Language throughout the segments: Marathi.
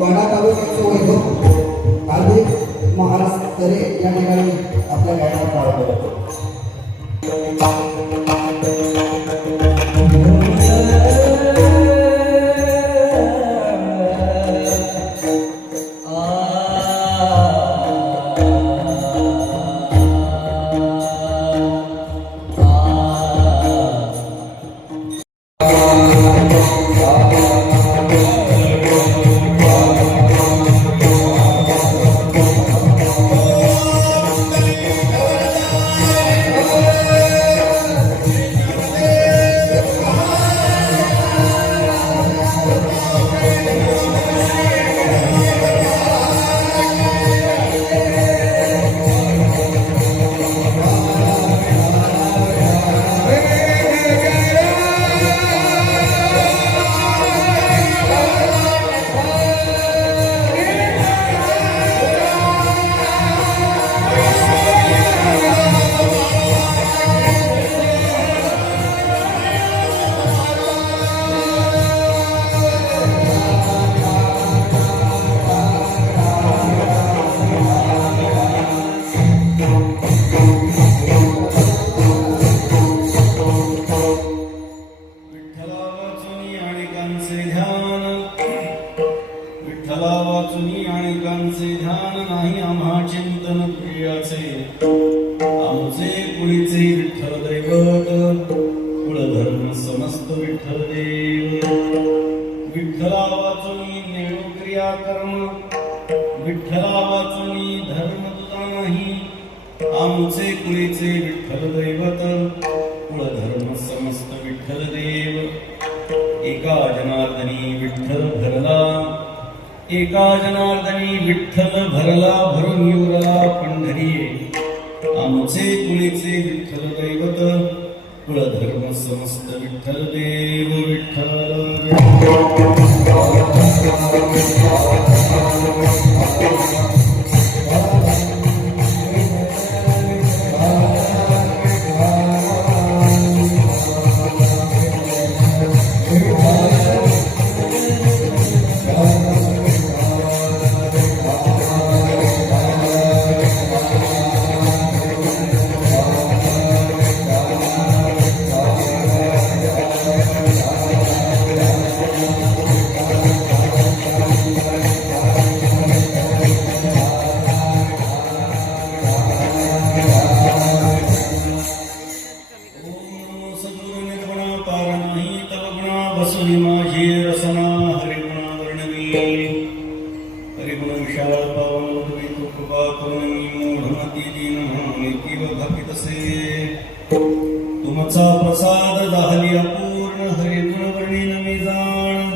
वाडा तालुक्याचं वैभव आधी महाराज तरे या ठिकाणी आपल्या गायनात पाळतो. कुलधर्म समस्त विठ्ठल देव. विठ्ठला वाचुनी नेणू क्रिया कर्म, विठ्ठला वाचुनी धर्म तुझा नाही. आमचे कुळीचे विठ्ठल दैवत, कुलधर्म समस्त विठ्ठल देव. एका जनार्दनी विठ्ठल भरला, एका जनार्दनी विठ्ठल भरला, भरून युरला पंढरी. आमचे कुळीचे विठ्ठल दैवत, कुलधर्म समस्त विठ्ठल देव. विठ्ठल बसुनी माझी रसना हरिगुणा वर्णवी. हरिगुण विशाल पावन तुम्ही कृपा करून मूढमती दीन म्हणून किव भक्तितसे. तुमचा प्रसाद दाहली अपूर्ण, हरिगुण वर्णिन मी जाण.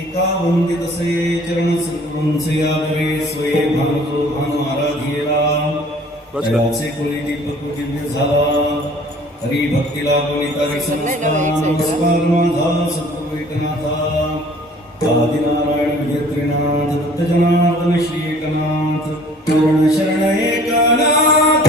एका वंदितसे चरण सद्गुरूंचे आदरे, स्वये भानुजो भानु आराधियेला. त्याचे कोणी दीपक दिव्य झाला, हरी भक्तीला कोणीतरी संस्कार. नमस्कार माझा सद्गुरु एकनाथा, आदिनारायण विजयत्रिनाथ, दत्त जनार्दन श्री एकनाथ, शरण शरण एकनाथ.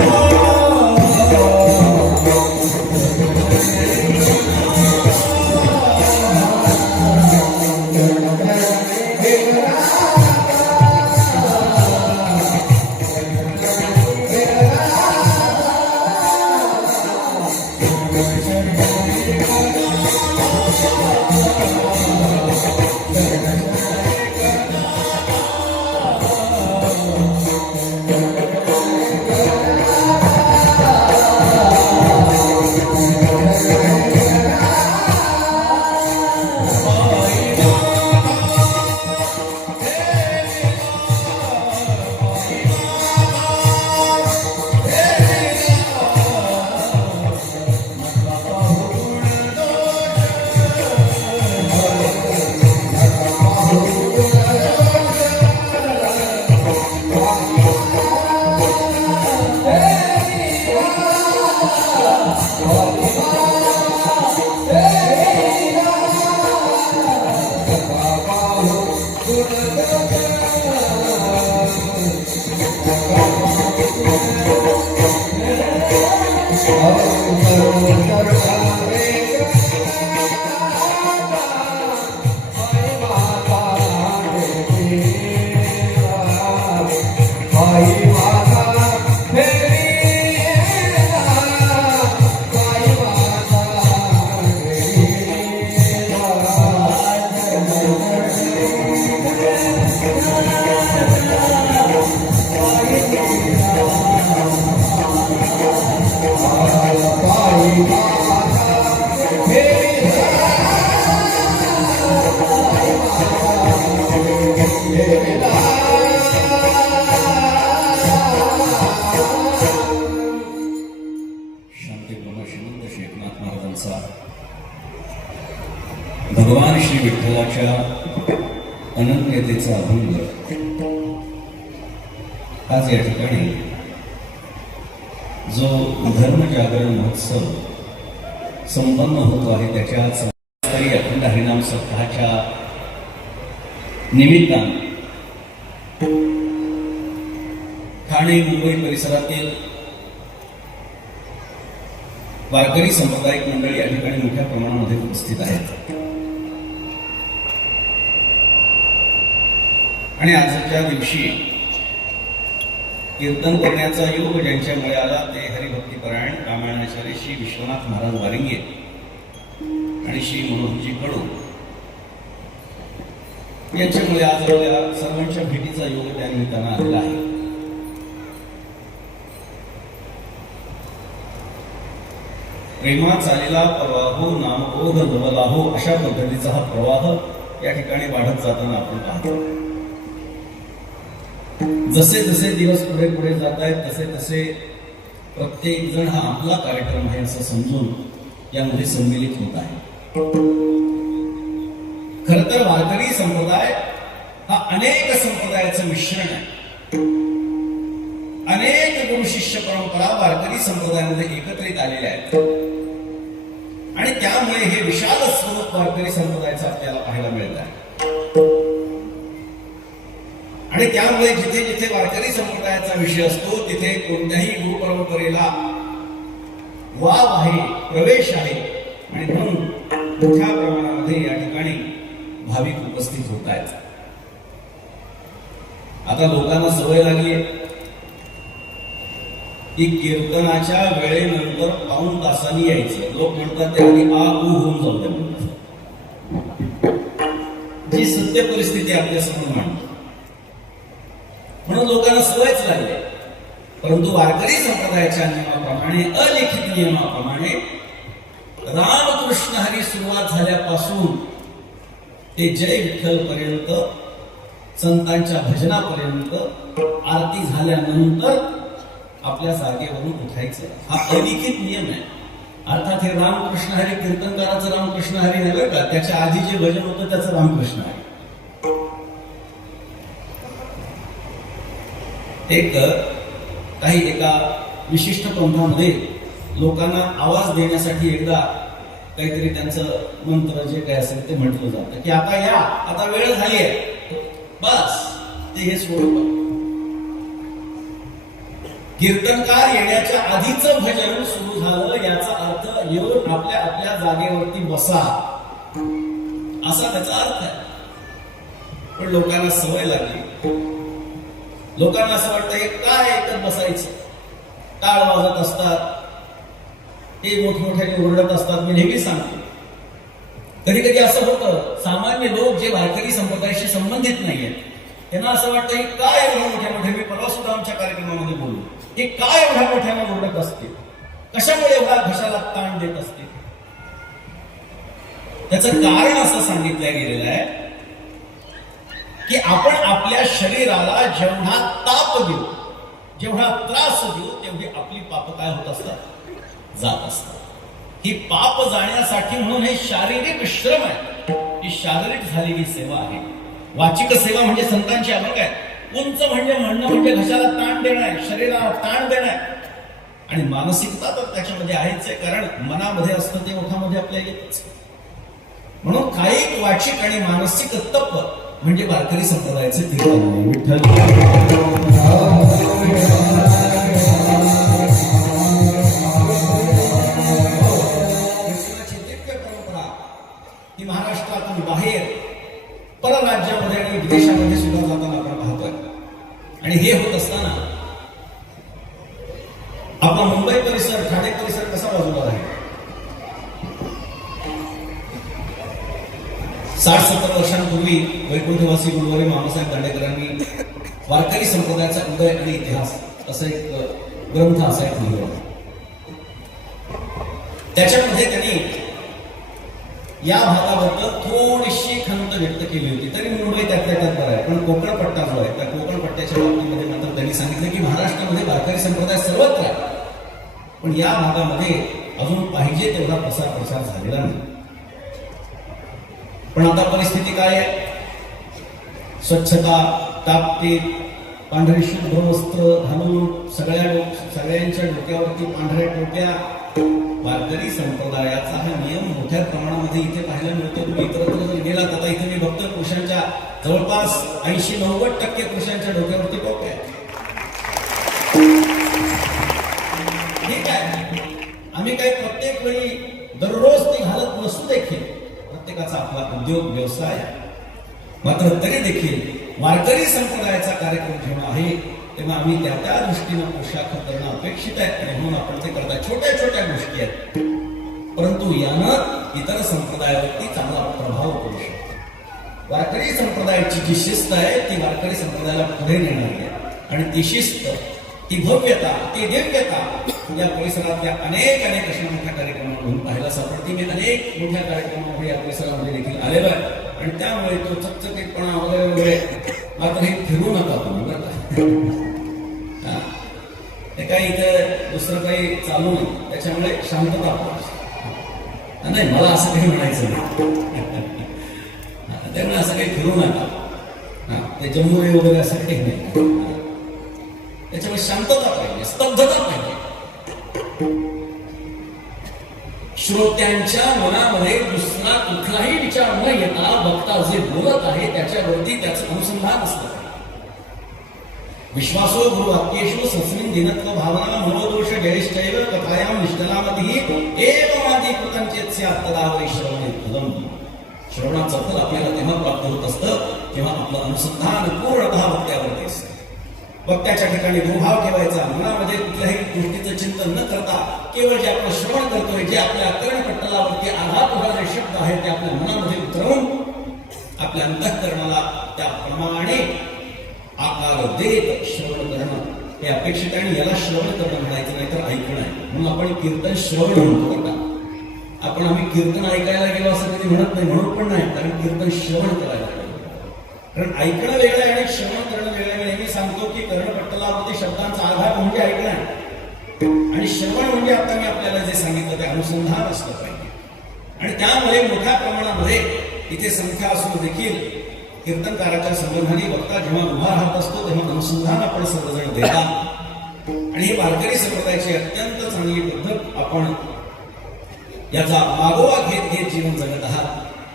भगवान श्री विठ्ठलाच्या अनन्यतेचा अभंग आज या ठिकाणी जो धर्मजागरण महोत्सव संपन्न होतो आहे त्याच्याच अखंड हरिनाम सप्ताहाच्या निमित्तानं ठाणे मुंबई परिसरातील वारकरी सांप्रदायिक मंडळी या ठिकाणी मोठ्या प्रमाणामध्ये उपस्थित आहेत आणि आजच्या दिवशी कीर्तन करण्याचा योग ज्यांच्या मिळाला ते हरिभक्तीपरायण रामायणाचार्य श्री विश्वनाथ महाराज वारिंगे आणि श्री मनोहरजी कडू यांच्यामुळे आज आपल्या सर्वांच्या भेटीचा योग त्या निमित्तानं आलेला आहे. प्रेमा चालेला प्रवाहो नामबोध नवलाहो अशा पद्धतीचा हा प्रवाह या ठिकाणी वाढत जाताना आपण पाहतो. जसे जसे दिवस पुढे पुढे जात आहेत तसे तसे प्रत्येक जण हा आपला कार्यक्रम आहे असं समजून यामध्ये संमिलित होत आहे. खर तर वारकरी संप्रदाय हा अनेक संप्रदायाचं मिश्रण आहे. अनेक गुरु शिष्य परंपरा वारकरी संप्रदायामध्ये एकत्रित आलेल्या आहेत आणि त्यामुळे हे विशाल स्वरूप वारकरी संप्रदायाचं आपल्याला पाहायला मिळत आहे. आणि त्यामुळे जिथे जिथे वारकरी संप्रदायाचा विषय असतो तिथे कोणत्याही गुरु परंपरेला वाव आहे, प्रवेश आहे आणि म्हणून मोठ्या प्रमाणामध्ये या ठिकाणी भाविक उपस्थित होत आहेत. आता लोकांना सवय लागली आहे की कीर्तनाच्या वेळेनंतर पाऊण तासांनी यायचं. लोक म्हणतात ते आधी आ ऊ होऊन जाऊ द्या म्हणतात. जी सत्य परिस्थिती आपल्या समोर मांडतो म्हणून लोकांना सवयच लागली. परंतु वारकरी संप्रदायाच्या नियमाप्रमाणे, अलिखित नियमाप्रमाणे रामकृष्ण हरी सुरुवात झाल्यापासून ते जय विठ्ठल पर्यंत, संतांच्या भजनापर्यंत, आरती झाल्यानंतर आपल्या जागेवरून उठायचं हा अलिखित नियम आहे. अर्थात हे रामकृष्ण हरी कीर्तनकाराचं रामकृष्ण हरी नव्हे का, त्याच्या आधी जे भजन होतं त्याचं रामकृष्ण हरी. एका विशिष्ट पंथामध्ये लोकांना आवाज देण्यासाठी एकदा काहीतरी त्यांचं मंत्र जे काय असेल ते म्हटलं जातं की आता या, आता वेळ झाली आहे, बस ते हे स्वरूप. कीर्तनकार येण्याच्या आधीच भजन सुरू झालं याचा अर्थ येऊन आपल्या आपल्या जागेवरती बसा असा त्याचा अर्थ आहे. पण लोकांना सवय लागली. लोकांना असं वाटतं हे काय एकच बसायचं, टाळ वाजत असतात, ते मोठमोठ्याने ओरडत असतात. मी नेहमी सांगतो कधी कधी असं होतं, सामान्य लोक जे वारकरी संप्रदायाशी संबंधित नाहीयेत त्यांना असं वाटतं की काय एवढं मोठ्या मोठ्या, मी परवा सुद्धा आमच्या कार्यक्रमामध्ये बोललो, हे काय एवढ्या मोठ्याने ओरडत असते, कशामुळे एवढा घशाला ताण देत असते. त्याचं कारण असं सांगितलं गेलेलं आहे की आपण आपल्या शरीराला जेवढा ताप देऊ, जेवढा त्रास देऊ, तेवढी आपली पाप काय होत असतात, जात असतात. ही पाप जाण्यासाठी म्हणून हे शारीरिक श्रम आहे, ही शारीरिक झालेली सेवा आहे. वाचिक सेवा म्हणजे संतांची अभंग आहे. उंच म्हणजे म्हणणं म्हणजे घशाला ताण देणं आहे, शरीराला ताण देणं आहे. आणि मानसिकता तर त्याच्यामध्ये आहेच आहे, कारण मनामध्ये असतं ते ओठामध्ये आपल्या येतच. म्हणून कायिक, वाचिक आणि मानसिक तप म्हणजे वारकरी संप्रदायाचे कीर्तन आहे. विठ्ठल परंपरा ही महाराष्ट्रातून बाहेर परराज्यामध्ये आणि विदेशामध्ये सुद्धा जाताना आपण पाहतोय. आणि हे होत असताना आपला मुंबई परिसर, ठाणे परिसर कसा बाजूला आहे. 60-70 वर्षांपूर्वी वैकुंठवासी गुरुवारी मामासाहेब दांडेकरांनी वारकरी संप्रदायाचा उदय आणि इतिहास असा एक ग्रंथ असा एक लिहिला. त्याच्यामध्ये त्यांनी या भागाबद्दल थोडीशी खंत व्यक्त केली होती. तरी मुंबई त्यातल्या त्यात बरं आहे, पण कोकण पट्टा जो आहे त्या कोकण पट्ट्याच्या बाबतीमध्ये मात्र त्यांनी सांगितलं की महाराष्ट्रामध्ये वारकरी संप्रदाय सर्वत्र आहे, पण या भागामध्ये अजून पाहिजे तेवढा प्रसार झालेला नाही. पण आता परिस्थिती काय आहे? स्वच्छता, टापटीप, पांढरी शुभ्र वस्त्र घालून सगळ्यांच्या डोक्यावरती पांढऱ्या टोप्या. वारकरी संप्रदायाचा हा नियम मोठ्या प्रमाणामध्ये इथे पाहायला मिळतो. तुम्ही इतरत्र जर गेलात, आता इथे मी बघतो पुरुषांच्या जवळपास 80-90% पुरुषांच्या डोक्यावरती टोप्या आहेत. ठीक आहे, आम्ही काही प्रत्येक वेळी दररोज ते घालत नसू देखील, प्रत्येकाचा आपला उद्योग व्यवसाय. मात्र तरी देखील वारकरी संप्रदायाचा कार्यक्रम जेव्हा आहे तेव्हा आम्ही त्या दृष्टीनं पोशाख करणं अपेक्षित आहे, म्हणून आपण ते करता. छोट्या छोट्या गोष्टी आहेत, परंतु यानं इतर संप्रदायावरती चांगला प्रभाव पडू शकतो. वारकरी संप्रदायाची जी शिस्त आहे ती वारकरी संप्रदायाला पुढे नेणारी आहे, आणि ती शिस्त, ती भव्यता, ती दिव्यता या परिसरातल्या अनेक अशा मोठ्या कार्यक्रमांमधून पाहायला सापडते. मी अनेक मोठ्या कार्यक्रमामध्ये या परिसरामध्ये देखील आलेलो आहे, आणि त्यामुळे तो चकचकीतपणा वगैरे मात्र हे फिरू नका तुम्ही, बरं का? ते काही इथं दुसरं काही चालू नाही, त्याच्यामुळे शांतता पाहिजे. नाही, मला असं काही म्हणायचं नाही. त्यामुळे असं काही फिरू नका. ते जम्मू वगैरे असं काही नाही. त्याच्यामुळे शांतता पाहिजे, स्तब्धता पाहिजे. श्रोत्यांच्या मनामध्ये दुसरा कुठलाही विचार न येता वक्ता जे बोलत आहे त्याच्यावरती त्याचं अनुसंधान असतं. विश्वासो गुरुवाक्येषु सस्मिन् दिनत्व भावना मनोदोष जयश्चैव कथायां निष्ठलामतिः एवमादि कृतं चेत् स्यात् तदा वै श्रवणे फलम्. श्रवणाचं फल आपल्याला तेव्हा प्राप्त होत असतं जेव्हा आपलं अनुसंधान पूर्णतः वक्त्यावरती असतं. वक्त्याच्या ठिकाणी दुर्भाव ठेवायचा, मनामध्ये कुठल्याही गोष्टीचं चिंतन न करता केवळ जे आपण श्रवण करतोय, जे आपल्या कर्णपटलावरती आघात होणारे शब्द आहेत ते आपल्या मनामध्ये उतरवून आपल्या अंतःकरणाला त्याप्रमाणे आकार देत श्रवण करणं हे अपेक्षित आहे. आणि याला श्रवण करणं म्हणायचं नाही तर ऐकणं आहे. म्हणून आपण कीर्तन श्रवण म्हणतो का? आम्ही कीर्तन ऐकायला गेलो असं कधी म्हणत नाही, म्हणून पण नाही, कारण कीर्तन श्रवण करायला लागलं. कारण ऐकणं वेगळं आहे आणि श्रवण करणं वेगळं आहे. मी सांगतो की कर्णपटलावरती शब्दांचा आधार म्हणजे ऐकणं आहे, आणि श्रवण म्हणजे आता मी आपल्याला जे सांगितलं ते अनुसंधान असलं पाहिजे. आणि त्यामुळे मोठ्या प्रमाणामध्ये इथे संख्या असून देखील कीर्तनकाराच्या संबंधाने वक्ता जेव्हा उभा राहत असतो तेव्हा अनुसंधान आपण सर्वजण देतात. आणि ही वारकरी संप्रदायाची अत्यंत चांगली पद्धत. आपण याचा मागोवा घेत जीवन जगत आहात,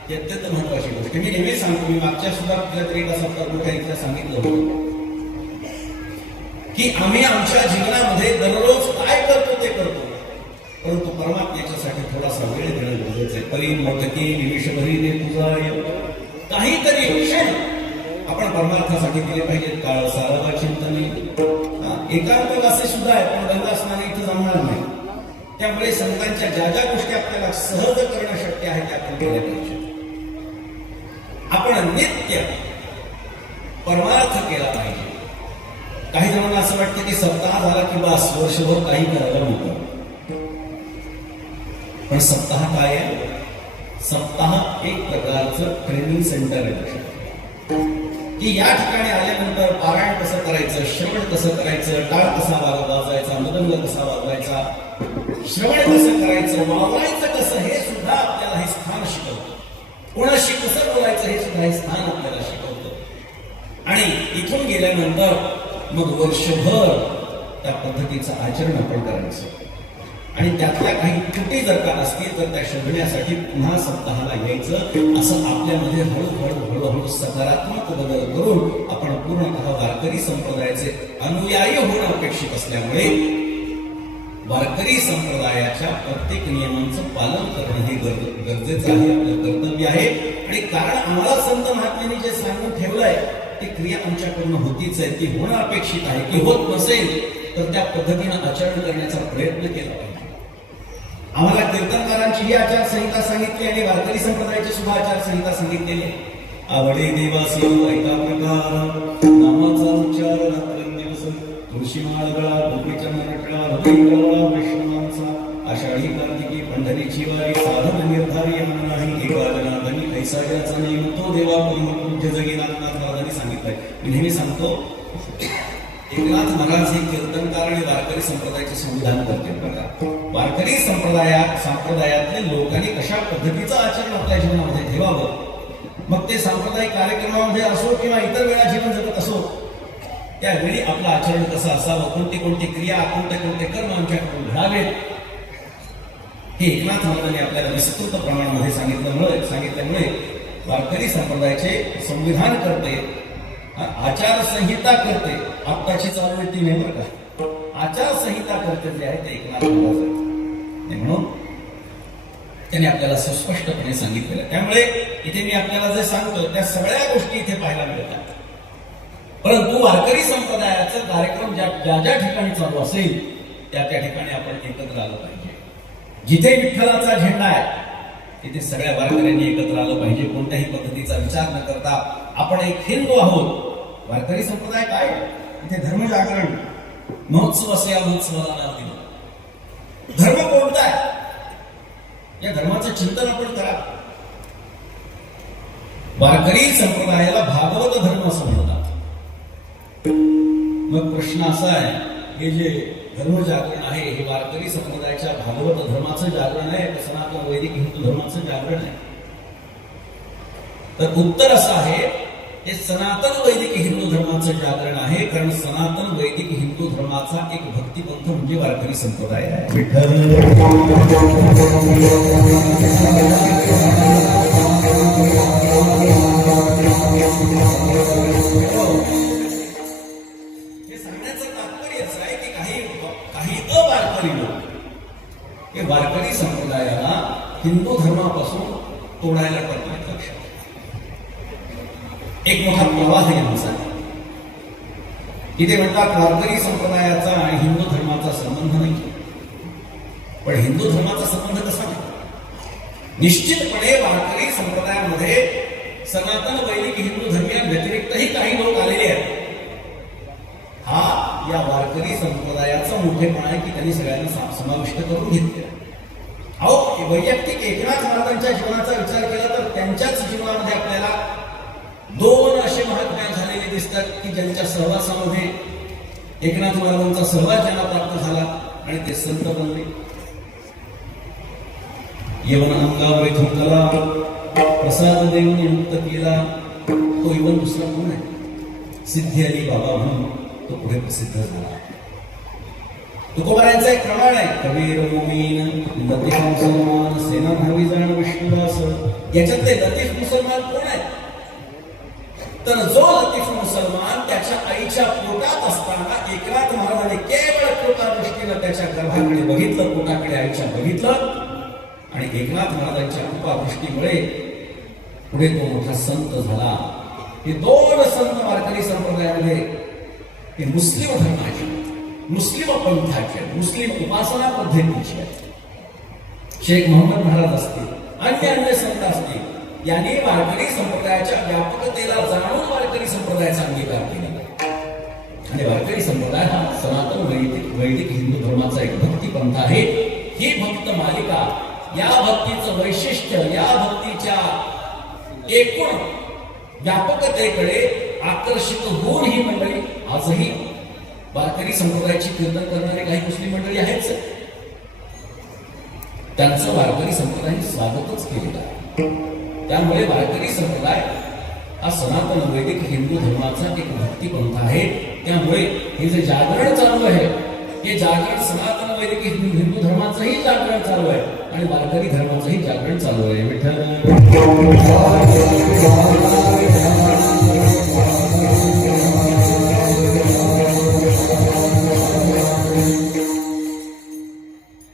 ही अत्यंत महत्वाची गोष्ट. मी नेहमी सांगतो, मी मागच्या सुद्धा कुठल्या तरी एका सप्ताह मोठ्या इथं सांगितलं होतं की आम्ही आमच्या जीवनामध्ये दररोज काय करतो ते करतो, परंतु परमात्म्याच्यासाठी थोडासा वेळ देणं गरजेचं आहे. परी मोठकी निमिषभरी दे तुझा काहीतरी क्षण आपण परमार्थासाठी दिले पाहिजेत. काळ सारवा चिंतने एकांत असे सुद्धा आहे, पण गंगा स्नान इथं जमणार नाही. त्यामुळे संतांच्या ज्या ज्या गोष्टी आपल्याला सहज करणं शक्य आहे त्या आपण केल्या पाहिजे. आपण नित्य परमार्थ केला पाहिजे. काही जणांना असं वाटतं की सप्ताह झाला की बस वर्षभर काही करायला नको. पण सप्ताह काय आहे? सप्ताह एक प्रकारचं ट्रेनिंग सेंटर आहे, की या ठिकाणी आल्यानंतर पारायण कसं करायचं, श्रवण कसं करायचं, टाळ कसा वाजवायचा, मृदंग कसा वाजवायचा, श्रवण कसं करायचं, वाजवायचं कसं, हे सुद्धा आपल्याला हे स्थान शिकवतं. कोणाशी कसं बोलायचं हे सुद्धा हे स्थान आपल्याला शिकवतं. आणि इथून गेल्यानंतर मग वर्षभर त्या पद्धतीचं आचरण आपण करायचं. आणि त्यातल्या काही त्रुटी जर का असतील तर त्या शोधण्यासाठी पुन्हा सप्ताहाला यायचं. असं आपल्यामध्ये हळूहळू सकारात्मक बदल करून आपण पूर्णतः वारकरी संप्रदायाचे अनुयायी होणं अपेक्षित असल्यामुळे वारकरी संप्रदायाच्या प्रत्येक नियमांचं पालन करणं हे गरजेचं आहे, आपलं कर्तव्य आहे. आणि कारण आम्हाला संत महात्म्यांनी जे सांगून ठेवलंय ती क्रिया आमच्याकडून होतीच आहे, ती होणं अपेक्षित आहे. की होत नसेल तर त्या पद्धतीनं आचरण करण्याचा प्रयत्न केला पाहिजे. आम्हाला कीर्तनकारांची ही आचारसंहिता सांगितली आणि वारकरी संप्रदायाची सुद्धा आचारसंहिता सांगितलेली आहे. आवडे देवास ऐका प्रकार नामाचा उच्चार रात्रंदिवस तुळशी माळगळा गोपीच्या नरटळा हृदय वैष्णवांचा आषाढी कार्तिकी पंढरीची वारी साधन निर्धारी मन नाही एका जनार्दनी ऐसा याचा नियम तो देवा पूज्य जगी नाथनाथांनी सांगितलंय. मी नेहमी सांगतो एकनाथ महाराज हे कीर्तनकार आणि वारकरी संप्रदायाचे संविधान करते. बघा वारकरी संप्रदायातले लोकांनी कशा पद्धतीचं आचरण आपल्या जीवनामध्ये ठेवावं मग ते सांप्रदायिक कार्यक्रमामध्ये असो किंवा इतर वेळा जीवन जगत असो, त्यावेळी आपलं आचरण कसं असावं, कोणती कोणती क्रिया, कोणते कोणते कर्म आमच्याकडून घडावेत, हे एकनाथ महाराजांनी आपल्याला विस्तृत प्रमाणामध्ये सांगितल्यामुळे वारकरी संप्रदायाचे संविधान करते, आचारसंहिता करते, आत्ताची चालू आहे ती नाही बरं का, आचारसंहिता करते जे आहे ते एकनाथ महाराज आहे. म्हणून त्यांनी आपल्याला सुस्पष्टपणे सांगितलेलं आहे. त्यामुळे इथे मी आपल्याला जे सांगतो त्या सगळ्या गोष्टी इथे पाहायला मिळतात. परंतु वारकरी संप्रदायाचा कार्यक्रम ज्या ज्या ठिकाणी चालू असेल त्या ठिकाणी आपण एकत्र आलं पाहिजे. जिथे विठ्ठलाचा झेंडा आहे तिथे सगळ्या वारकऱ्यांनी एकत्र आलं पाहिजे. कोणत्याही पद्धतीचा विचार न करता आपण एक हिंदू आहोत. वारकरी संप्रदाय काय, इथे धर्मजागरण महोत्सव असे या महोत्सवाला नाव दिलं. धर्म कोणता आहे, या धर्माचं चिंतन आपण करा. वारकरी संप्रदायाला भागवत धर्म असं म्हणतात. मग प्रश्न असा आहे, हे जे धर्मजागरण आहे हे वारकरी संप्रदायाच्या भागवत धर्माचं जागरण आहे का सनातन वैदिक हिंदू धर्माचं जागरण आहे? तर उत्तर असं आहे, हे सनातन वैदिक हिंदू धर्माचं जागरण आहे. कारण सनातन वैदिक हिंदू धर्माचा एक भक्तिपंथ म्हणजे वारकरी संप्रदाय आहे. विठ्ठल हे सांगण्याचं तात्पर्य असं आहे की काही अवारकरी लोक हे वारकरी संप्रदायाला हिंदू धर्मापासून तोडायला करतात. लक्षात, एक मोठा प्रवाह आहे आमचा. इथे म्हणतात वारकरी संप्रदायाचा आणि हिंदू धर्माचा संबंध नाही. पण हिंदू धर्माचा संबंध कसा नाही? निश्चितपणे वारकरी संप्रदायामध्ये सनातन वैदिक हिंदू धर्मियांव्यतिरिक्तही काही लोक आलेले आहेत. हा या वारकरी संप्रदायाचा मोठेपणा आहे की त्यांनी सगळ्यांना समाविष्ट करून घेतले. अहो, वैयक्तिक एकनाथ महाराजांच्या जीवनाचा विचार केला तर त्यांच्याच जीवनामध्ये आपल्याला दोन असे महात्म्य झालेले दिसतात की ज्यांच्या सहवासामध्ये एकनाथ महाराजांचा सहवास ज्यांना प्राप्त झाला आणि ते संत बनले. यवन अंगावर थुंकला, प्रसाद देऊन मुक्त केला, तो यवन दुसरा कोण आहे? सिद्धी अली बाबा म्हणून तो पुढे प्रसिद्ध झाला. तुकोबारायांचा एक प्रमाण आहे, कबीर मुमीन लतीफ मुसलमान सेना भावी जाण विष्णुदास. याच्यातले लतीफ मुसलमान कोण आहे? तर जो लतीफ मुसलमान त्याच्या आईच्या पोटात असताना एकनाथ महाराजांनी केवळ पोटा दृष्टीनं त्याच्या गर्भाकडे बघितलं, पोटाकडे आईच्या बघितलं आणि एकनाथ महाराजांच्या कृपा दृष्टीमुळे पुढे तो मोठा संत झाला. हे दोन संत वारकरी संप्रदायामध्ये हे मुस्लिम धर्माचे, मुस्लिम पंथाचे, मुस्लिम उपासना पद्धतीचे शेख मोहम्मद महाराज असतील, अन्य संत असतील, यांनी वारकरी संप्रदायाच्या व्यापकतेला जाणून वारकरी संप्रदायाचा अंगीकार केला. आणि वारकरी संप्रदाय हा सनातन वैदिक हिंदू धर्माचा एक भक्तिपंथ आहे. ही भक्त मालिका, या भक्तीचं वैशिष्ट्य, या भक्तीच्या एकूण व्यापकतेकडे आकर्षित होऊन ही मंडळी आजही वारकरी संप्रदायाची कीर्तन करणारे काही मुस्लिम मंडळी आहेच. त्यांचं वारकरी संप्रदायाने स्वागतच केलेलं आहे. त्यामुळे वारकरी संप्रदाय हा सनातन वैदिक हिंदू धर्माचा एक भक्तिपंथ आहे. त्यामुळे हे जे जागरण चालू आहे हे जागरण सनातन वैदिक हिंदू धर्माचंही जागरण चालू आहे आणि वारकरी धर्माचंही जागरण चालू आहे. विठ्ठल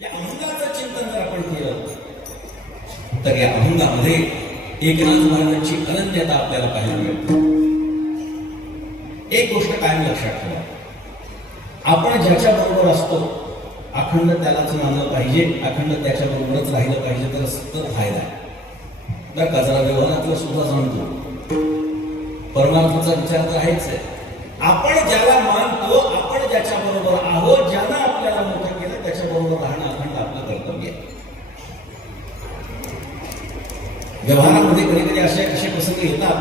या अभंगाचं चिंतन जर आपण केलं तर या अभंगामध्ये एकनाथ महाराजांची अनन्यता आपल्याला पाहायला मिळते. एक गोष्ट कायम लक्षात ठेवा, आपण ज्याच्या बरोबर असतो अखंड त्यालाच मानलं पाहिजे, अखंड त्याच्या बरोबरच राहिलं पाहिजे तर फायदा आहे. बरं का, जरा व्यवहारातलं सुद्धा जाणतो, परमार्थाचा विचार तर आहेच आहे. आपण ज्याला मानतो, आपण ज्याच्या बरोबर आहोत, ज्यानं आपल्याला मोठं केलं त्याच्या बरोबर राहणं अखंड आपलं कर्तव्य आहे. व्यवहारामध्ये कधी कधी असे प्रसंग येतात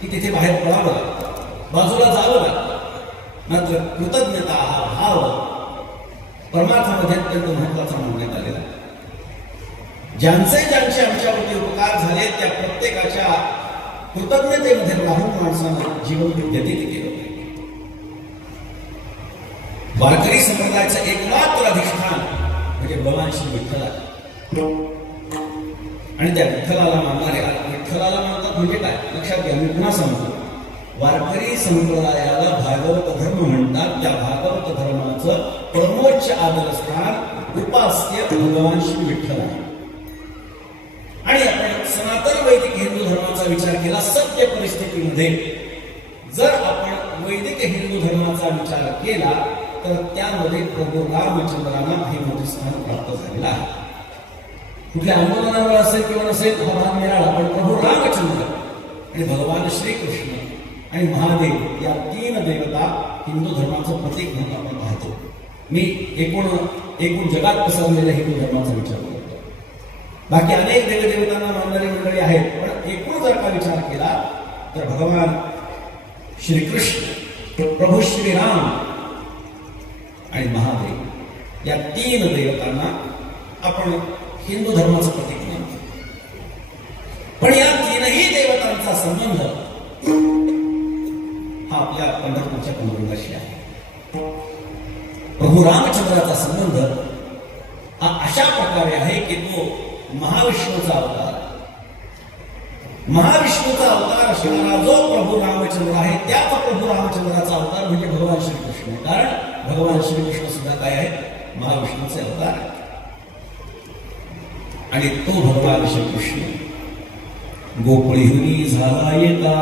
की तिथे बाहेर पडावं लागतं, बाजूला जावं लागतं. मात्र कृतज्ञता हा भाव परमार्थामध्ये अत्यंत महत्वाचा मानण्यात आलेला आहे. ज्यांचे आमच्यावरती उपकार झाले त्या प्रत्येकाच्या कृतज्ञतेमध्ये राहून माणसानं जीवन व्यतीत केलं पाहिजे. वारकरी संप्रदायाचं एकमात्र अधिष्ठान म्हणजे भगवान श्री विठ्ठल आहे. आणि त्या विठ्ठलाला मानणारे, विठ्ठलाला मानतात म्हणजे काय लक्षात घ्या, मी पुन्हा सांगतो. वारकरी संप्रदायाला भागवत धर्म म्हणतात. त्या भागवत धर्माचं परमोच्च आदरस्थान उपास्य भगवान श्री विठ्ठल आहे. आणि आपण सनातन वैदिक हिंदू धर्माचा विचार केला, सत्य परिस्थितीमध्ये जर आपण वैदिक हिंदू धर्माचा विचार केला तर त्यामध्ये प्रभू रामचंद्रांना हे मोठे स्थान प्राप्त झालेलं आहे. कुठल्या आंदोलनावर असेल किंवा नसेल हा भाग मिळाला, पण प्रभू रामचंद्र आणि भगवान श्रीकृष्ण आणि महादेव या तीन देवता हिंदू धर्माचं प्रतीक म्हणून आपण पाहतो. मी एकूण जगात पसरलेल्या हिंदू धर्माचा विचार करतो. बाकी अनेक देवदेवतांना मानणारी मंडळी आहेत, पण एकूण जर का विचार केला तर भगवान श्रीकृष्ण, प्रभू श्रीराम आणि महादेव या तीन देवतांना आपण हिंदू धर्माचं प्रतीक मानतो. पण या तीनही देवतांचा संबंध हा आपल्या पंढरपूरच्या पांडुरंगाशी आहे. प्रभू रामचंद्राचा संबंध हा अशा प्रकारे आहे की तो महाविष्णूचा अवतार. महाविष्णूचा अवतार असणारा जो प्रभू रामचंद्र आहे, त्याच प्रभू रामचंद्राचा अवतार म्हणजे भगवान श्रीकृष्ण. कारण भगवान श्रीकृष्ण सुद्धा काय आहे, महाविष्णूचे अवतार आहे. आणि तो भगवान श्रीकृष्ण गोकुळीहुनी झाला येता,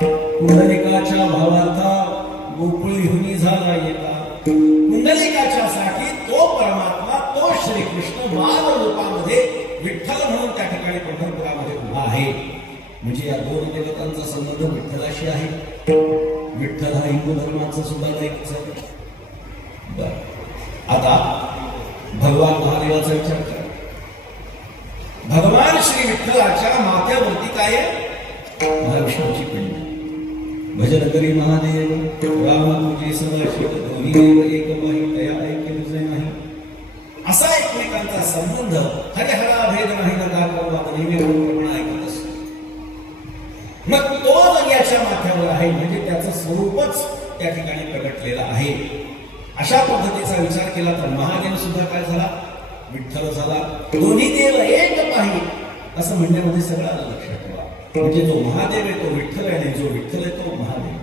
कुंडलिकाच्या भावार्था गोकुळीहुनी झाला येता. कुंडलिकाच्या साठी तो परमात्मा, तो श्रीकृष्ण मानव रूपामध्ये विठ्ठल म्हणून त्या ठिकाणी पंढरपुरामध्ये उभा आहे. म्हणजे या दोन देवतांचा संबंध विठ्ठलाशी आहे. विठ्ठल हा हिंदू धर्माचा सुद्धा दैवत आहे. आता भगवान महादेवाचा विचार करा. भगवान श्री विठ्ठलाच्या माथ्यावरती काय आहे, महाविष्णूची पिंड. भजन करी महादेव राम तुझे सदाशिव, दोन्ही देव एक बाई तया ऐके तुझे नाही. असा एकमेकांचा संबंध हरिहरा भेद नाही नका करू नेहमी ऐकत असतो. मग तो जर याच्या माथ्यावर आहे म्हणजे त्याचं स्वरूपच त्या ठिकाणी प्रगटलेलं आहे. अशा पद्धतीचा विचार केला तर महादेव सुद्धा काय झाला, विठ्ठल झाला. दोन्ही देव एक पाही असं म्हणण्यामध्ये सगळं आलं लक्षात ठेवा. म्हणजे जो महादेव आहे तो विठ्ठल आहे आणि जो विठ्ठल आहे तो महादेव.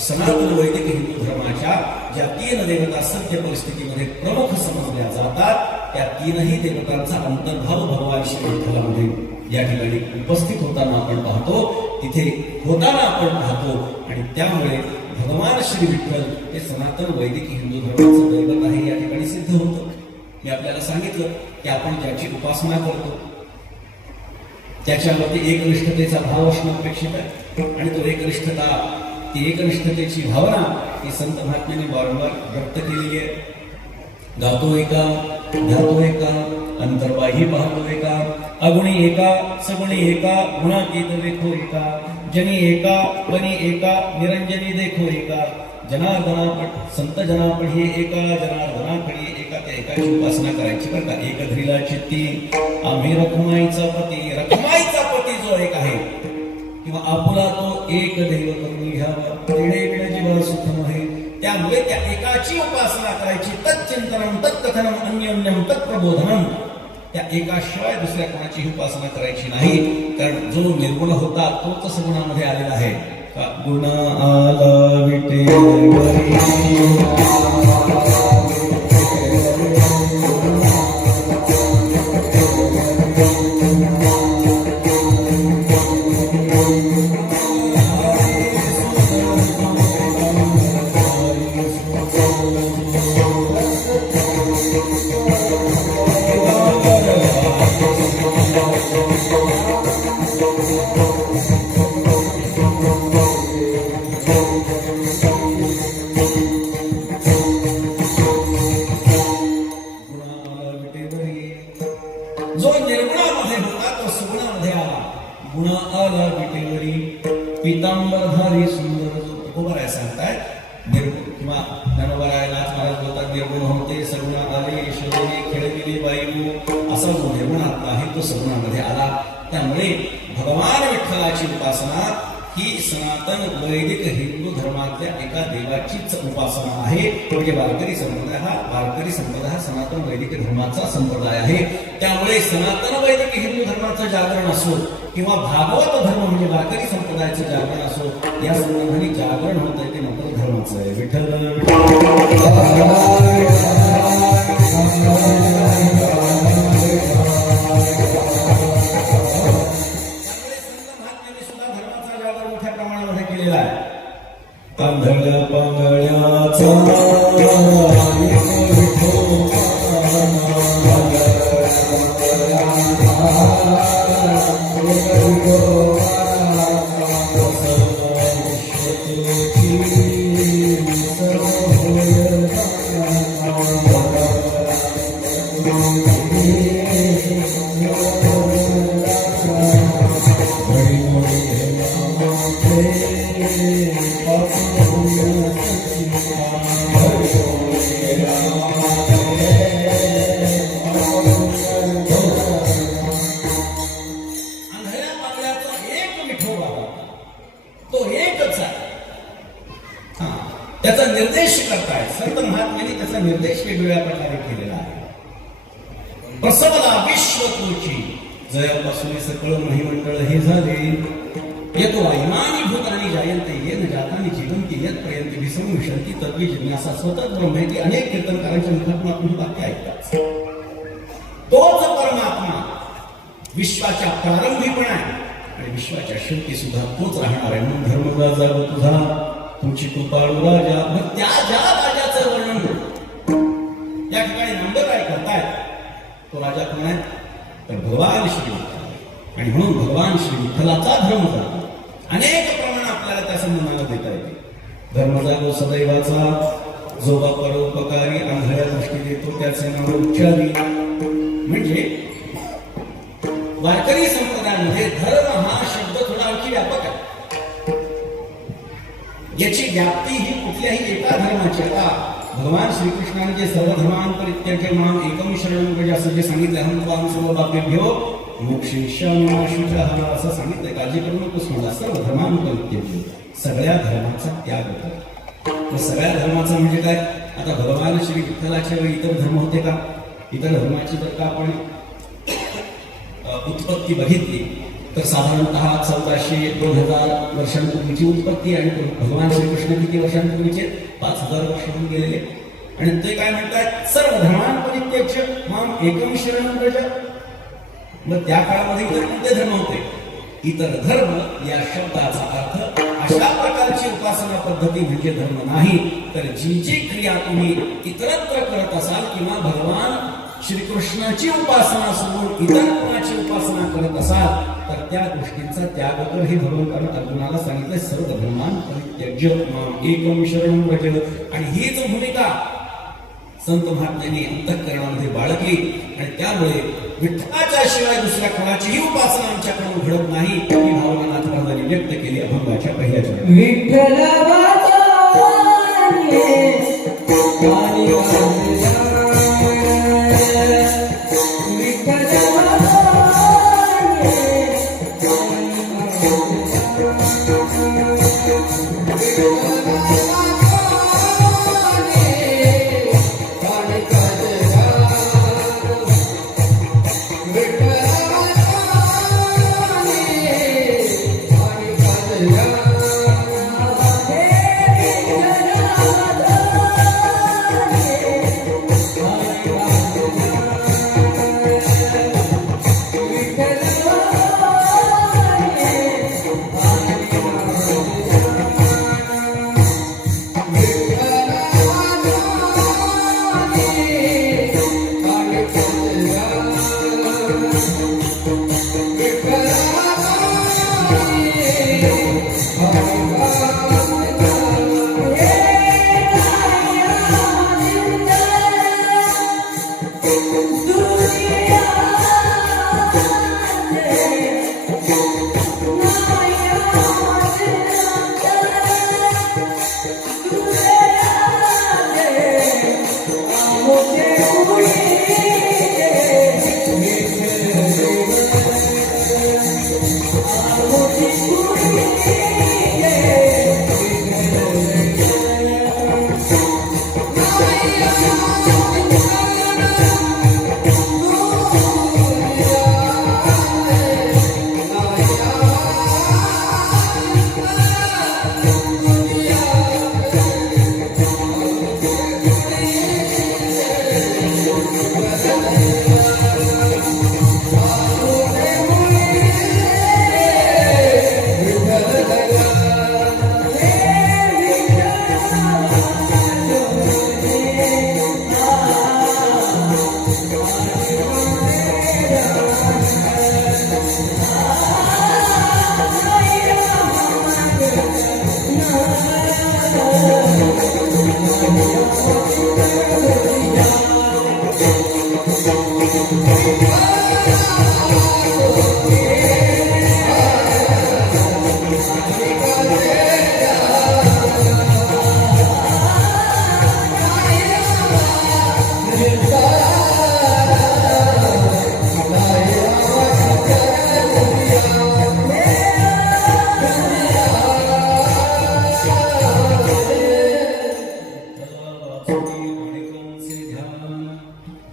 सनातन वैदिक हिंदू धर्माच्या ज्या तीन देवता सत्य परिस्थितीमध्ये प्रमुख समजल्या जातात, त्या तीनही देवतांचा अंतर्भाव भगवान श्री विठ्ठलामध्ये या ठिकाणी उपस्थित होताना आपण पाहतो, तिथे होताना आपण पाहतो. आणि त्यामुळे भगवान श्री विठ्ठल हे सनातन वैदिक हिंदू धर्माचं दैवत आहे या ठिकाणी सिद्ध होतं. मी आपल्याला सांगितलं की आपण ज्याची उपासना करतो त्याच्यावरती एकनिष्ठतेचा भाव असणं अपेक्षित आहे. आणि तो एकनिष्ठता, ती एकनिष्ठतेची भावना ही संत महात्म्यांनी वारंवार व्यक्त केलेली आहे. गातो एका, ध्यातो एका, अंतर्बाही पाहतो एका, अगुणी एका, सगुणी एका, गुणातीत देखो एका, जनी एका, वनी एका, निरंजनी देखो एका, जनार्दनापट संत जनापट हे एका, जनार्दनाकडे एका. त्या एकाची उपासना करायची बरं का. एक धरीला चित्ती आम्ही रखमाईचा पती जो एक आहे किंवा आपुला तो एक देव करून घ्यावा, तेणे विण जीवा सुखम आहे. त्यामुळे त्या एकाची उपासना करायची. तच्चिंतनम तत्कथनम अन्योन्यम तत्प्रबोधनम. त्या एकाशिवाय दुसऱ्या कोणाची उपासना करायची नाही. कारण जो निर्गुण होता तोच सगुणामध्ये आलेला आहे. गुण आला विटेवरी जो निर्गुणामध्ये होता तो सुगुणामध्ये आला. गुण आला विटेवरी पितांबरधारी सुंदर जो तुकोबाराय सांगताय. निर्गुण किंवा ज्ञानोबाराय नाथ महाराज बोलतात निर्गुण होते सगुणा आले शरीरे खेळविले वायू. असा जो निर्गुणात्मा आहे तो सगुणामध्ये आला. त्यामुळे भगवान विठ्ठलाची उपासना ही सनातन वैदिक हिंदू धर्मातल्या एका देवाचीच उपासना आहे. म्हणजे वारकरी संप्रदाय हा सनातन वैदिक धर्माचा संप्रदाय आहे. त्यामुळे सनातन वैदिक हिंदू धर्माचं जागरण असो किंवा भागवत धर्म म्हणजे वारकरी संप्रदायाचं जागरण असो, या संबंधाने जागरण होत आहे ते मात्र धर्माचं आहे. पांढऱ्या पांगळ्याचा त्याचा निर्देश करताय संत महात्म्यांनी. त्याचा निर्देश वेगवेगळ्या प्रकारे केलेला आहे. प्रसवला विश्व तुची जयापासून सकळ महिमंडळ हे झाले. येतो इमानी भूतानी जायंते येन जातानी जीवंती यत्पर्यंत विसरून विशंती तत्वी जिज्ञासा स्वतः ब्रह्मेती. अनेक कीर्तनकारांच्या मुखातून आपण वाक्य ऐकतात. तोच परमात्मा विश्वाच्या प्रारंभी पण आहे आणि विश्वाच्या शेवटी सुद्धा तोच राहणार आहे. म्हणून धर्मराजा तुझा तुमची कृपाळू राजा. मग त्या ज्या राजाचं वर्णन या ठिकाणी नंबर काय करतायत, तो राजा कोण आहे तर भगवान श्री विठ्ठल. आणि म्हणून भगवान श्री विठ्ठलाचा धर्म जातो. अनेक प्रमाण आपल्याला त्या संबंधाला देता येते. धर्म जागो सदैवाचा जो बा परोपकारी आंधळ्या दृष्टी देतो त्याचे नाव उच्चारी. म्हणजे वारकरी संप्रदायामध्ये धर्म हा शब्द थोडा आणखी व्यापक आहे. याची व्याप्ती ही कुठल्याही एका धर्माची. आता भगवान श्रीकृष्णाने जे सर्व धर्मान परित्याज्य माम एकम शरणं व्रज असं जे सांगितलं, हम त्वां सर्वपापेभ्यो मोक्षयिष्यामि असं सांगितलंय. काळजी करू नकोस मला. सर्व धर्मान परित्याज्य, सगळ्या धर्माचा त्याग होता. मग सगळ्या धर्माचा म्हणजे काय? आता भगवान श्री विठ्ठलाच्या वेळी इतर धर्म होते का? इतर धर्माची जर का आपण उत्पत्ती बघितली तर साधारणतः 1400-2000 वर्षांपूर्वीची उत्पत्ती. आणि भगवान श्रीकृष्ण किती वर्षांपूर्वीचे? 5000 वर्ष होऊन गेलेले. आणि ते काय म्हणतात? सर्व धर्मान परित्याज्य माम एकम शरणं व्रज. मग त्या काळामध्ये इतर कोणते धर्म होते? इतर धर्म या शब्दाचा अर्थ अशा प्रकारची उपासना पद्धती म्हणजे धर्म नाही, तर जी जी क्रिया तुम्ही इतरत्र करत असाल किंवा भगवान श्रीकृष्णाची उपासना सोडून इतर कोणाची उपासना करत असाल तर त्या गोष्टींचा त्याग कर. हे भगवंताने अर्जुनाला सांगितलं. सर्व धर्मान परित्याज्य माम एकम शरणं व्रज. आणि हीच भूमिका संत महात्म्यांनी अंतःकरणामध्ये बाळगली. आणि त्यामुळे विठ्ठलाच्या शिवाय दुसऱ्या कोणाचीही उपासना आमच्याकडून घडत नाही ही भावना नाथ महाराजांनी व्यक्त केली अभंगाच्या पहिल्या चरणात.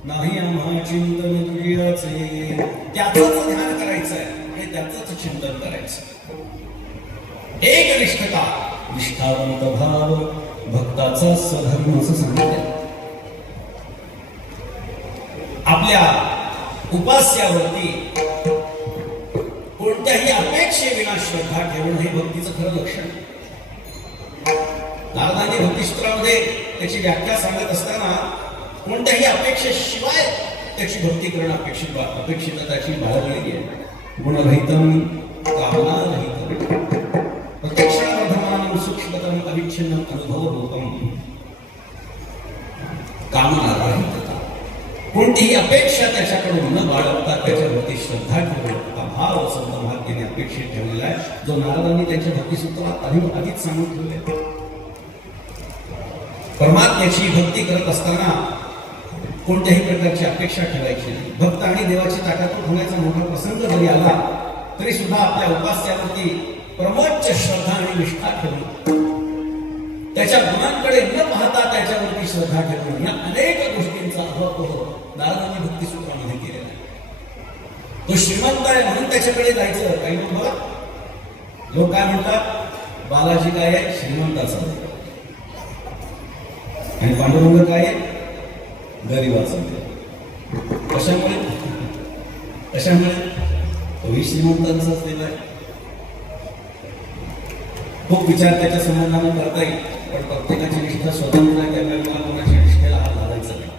नाही आम्हा चिंतन तुझ्याचे, त्याचंच ध्यान करायचंय आणि त्याचंच चिंतन करायचं. एक निष्ठता, निष्ठावंत भाव भक्ताचा स्वधर्म असं सांगितलं. आपल्या उपास्यावरती कोणत्याही अपेक्षेविना श्रद्धा ठेवणं हे भक्तीचं खरं लक्षण. नारदांनी भक्तिसूत्रामध्ये त्याची व्याख्या सांगत असताना कोणत्याही अपेक्षेशिवाय त्याची भक्ती करणं अपेक्षित त्याची बाळगलेली आहे. गुणरहितम कामनारहितम प्रत्यक्षार्धमानं सूक्ष्मतम अविच्छिन्नम अनुभवरूपम. कामनारहितता, कोणतीही अपेक्षा त्याच्याकडून न बाळगता त्याच्यावरती श्रद्धा ठेवणं हा भाव संत महात्म्याने अपेक्षित ठेवलेला आहे, जो नारदांनी त्यांच्या भक्तिसूत्रात आधीच सांगून ठेवले. परमात्म्याची भक्ती करत असताना कोणत्याही प्रकारची अपेक्षा ठेवायची नाही. भक्त आणि देवाची ताटातूट होण्याचा मोठा प्रसंग जरी आला तरी सुद्धा आपल्या उपास्यावरती परमोच्च श्रद्धा आणि निष्ठा ठेवणं, त्याच्या गुणांकडे न पाहता त्याच्यावरती श्रद्धा ठेवणं, या अनेक गोष्टींचा अनुभव नारदांनी भक्तिसूत्रामध्ये केलेला आहे. तो श्रीमंत आहे म्हणून त्याच्याकडे जायचं. काही लोक काय म्हणतात, बालाजी काय आहे, श्रीमंताचा, आणि पांडुरंग काय आहे, गरीबाचा. कशामुळे तोही श्रीमंतांचा असलेला आहे. खूप विचार त्याच्या संबंधाने करता येईल, पण प्रत्येकाची निष्ठा स्वतंत्र आहे, त्यामुळे मला कोणाच्या निष्ठेला हात घालायचा नाही.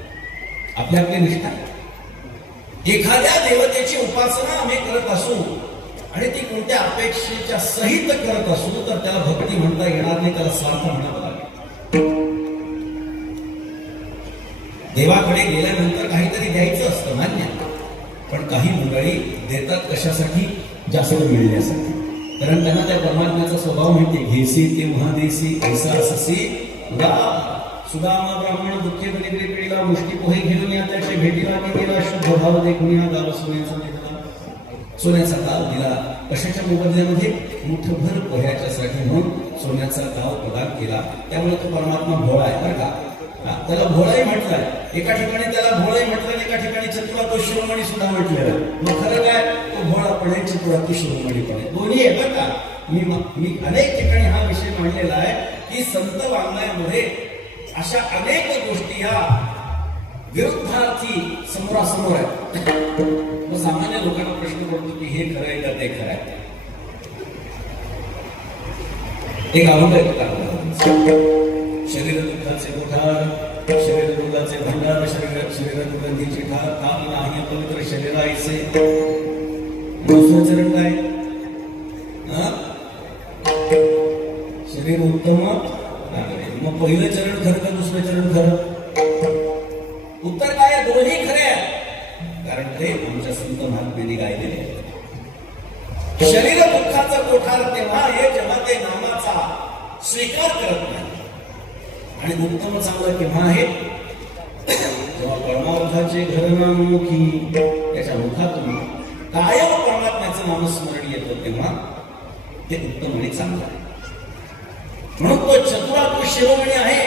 आपली आपली निष्ठा. एखाद्या देवतेची उपासना आम्ही करत असू आणि ती कोणत्या अपेक्षेच्या सहित करत असू तर त्याला भक्ती म्हणता येणार नाही, त्याला स्वार्थ म्हणावं लागेल. देवाकडे गेल्यानंतर काहीतरी द्यायचं असतं, मान्य, पण काही मंडळी देतात कशासाठी, जास्त मिळण्यासाठी. कारण त्यांना त्या परमात्म्याचा स्वभाव माहिती. घेसी तेव्हा देसी ऐसा अससी सुदामा ब्राह्मण दुःखे बलिग्रे पिढीला मुष्टी पोहे घेऊन या त्याच्या भेटीला मी गेला. शुद्ध भाव देखून या गाव सोन्याचा दिला, सोन्याचा गाव दिला. कशाच्या मोबदल्यामध्ये, मुठभर पोह्याच्यासाठी म्हणून सोन्याचा गाव प्रदान केला. त्यामुळे तो परमात्मा भोळा आहे बरं का. त्याला भोळाही म्हटलंय, एका ठिकाणी त्याला भोळाही म्हटलं, एका ठिकाणी चतुरा तो शिरोमणी सुद्धा म्हटलेला. मग खरं काय, तो भोळा पण आहे, चतुरा तो शिरोमणी पण आहे, दोन्ही आहे बरं का. मी अनेक ठिकाणी हा विषय मांडलेला आहे की संत वाङ्मयामध्ये अशा अनेक गोष्टी ह्या विरुद्धार्थी समोरासमोर आहेत. मग सामान्य लोकांना प्रश्न पडतो की हे खरं आहे का ते खरं आहे. एक अनुभव, शरीर दुःखाचे कोठार, शरीर दुःखाचे भंडार, शरीर दुर्गंधीचे ठार, काम नाही पवित्र शरीराचे. दुसरं चरण काय, शरीर उत्तम. मग पहिलं चरण खरं का दुसरं चरण खरं? उत्तर काय, दोन्ही खरे आहे, कारण ते आमच्या संत महात्म्यांनी गायलेले आहे. शरीर दुःखाचा कोठार तेव्हा हे जेव्हा ते नामाचा स्वीकार करत नाही, आणि उत्तम चांगलं केव्हा आहे, जेव्हा परमार्थाचे घर नाममुखी त्याच्या मुखातून कायम परमात्म्याचं नामस्मरण येतं तेव्हा ते उत्तम आणि चांगलं आहे. म्हणून तो चतुरा तो शिरोमणी आहे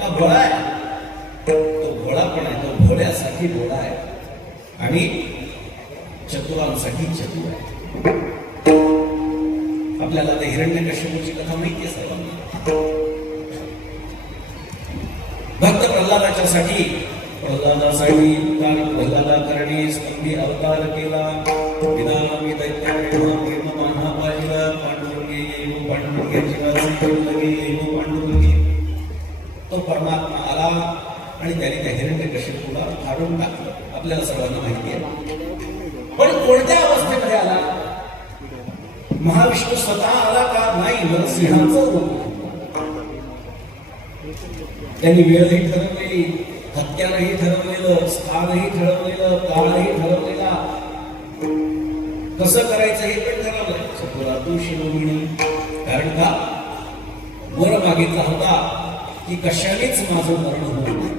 का भोळा आहे? तो भोळा पण आहे, तो भोळ्यासाठी भोळा आहे आणि चतुरांसाठी चतुर आहे. आपल्याला ते हिरण्यकश्यपूची कथा माहिती आहे सर्वांना. भक्त प्रल्हादाच्यासाठी प्रल्हादाकरणी स्तंभी अवतार केला. विधानामी दैत्याने प्रेम मान्हा पाहिला. पांडुरंगी येऊ पांडुरंगी जीवाचे जीवलगी येऊ पांडुरंगी. तो परमात्मा आला आणि त्याने त्या हिरण्यकश्यपूला फाडून टाकलं. आपल्याला सर्वांना माहिती आहे. पण कोणत्या अवस्थेमध्ये आला? महाविष्णू स्वतः आला का? नाही, नरसिंहाचं रूप. त्यांनी वेळही ठरवलेली, हत्यारही ठरवलेलं, स्थानही ठरवलेलं, काळही ठरवलेला, कसं करायचं हे पण ठरवलंय. चतुरातू शिरोमणी. कारण का? वर मागितला होता की कशानेच माझं मरण होऊ नये.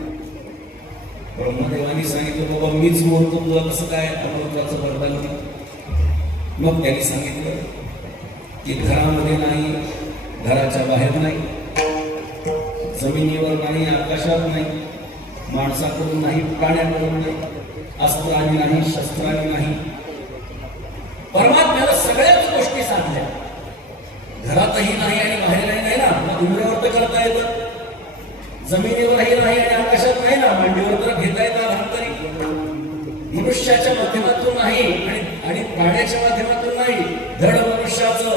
ब्रह्मदेवानी सांगितलं बाबा मीच बोलतो, तुला कसं काय अमृताचं वरदान दिलं? मग त्यांनी सांगितलं की घरामध्ये नाही, घराच्या बाहेर नाही, जमिनीवर नाही, आकाशात नाही, माणसाकडून नाही, प्राण्याकडून नाही, अस्त्राने नाही, शस्त्राने नाही. परमात्म्याला सगळ्याच गोष्टी सांगल्या. घरातही नाही आणि बाहेरही नाही ना, मग डोंगरावर तर करता येतं. जमिनीवरही नाही आणि आकाशात नाही ना, मांडीवर तर घेता येतात लहानपणी. मनुष्याच्या माध्यमातून नाही आणि प्राण्याच्या माध्यमातून नाही. धड मनुष्याचं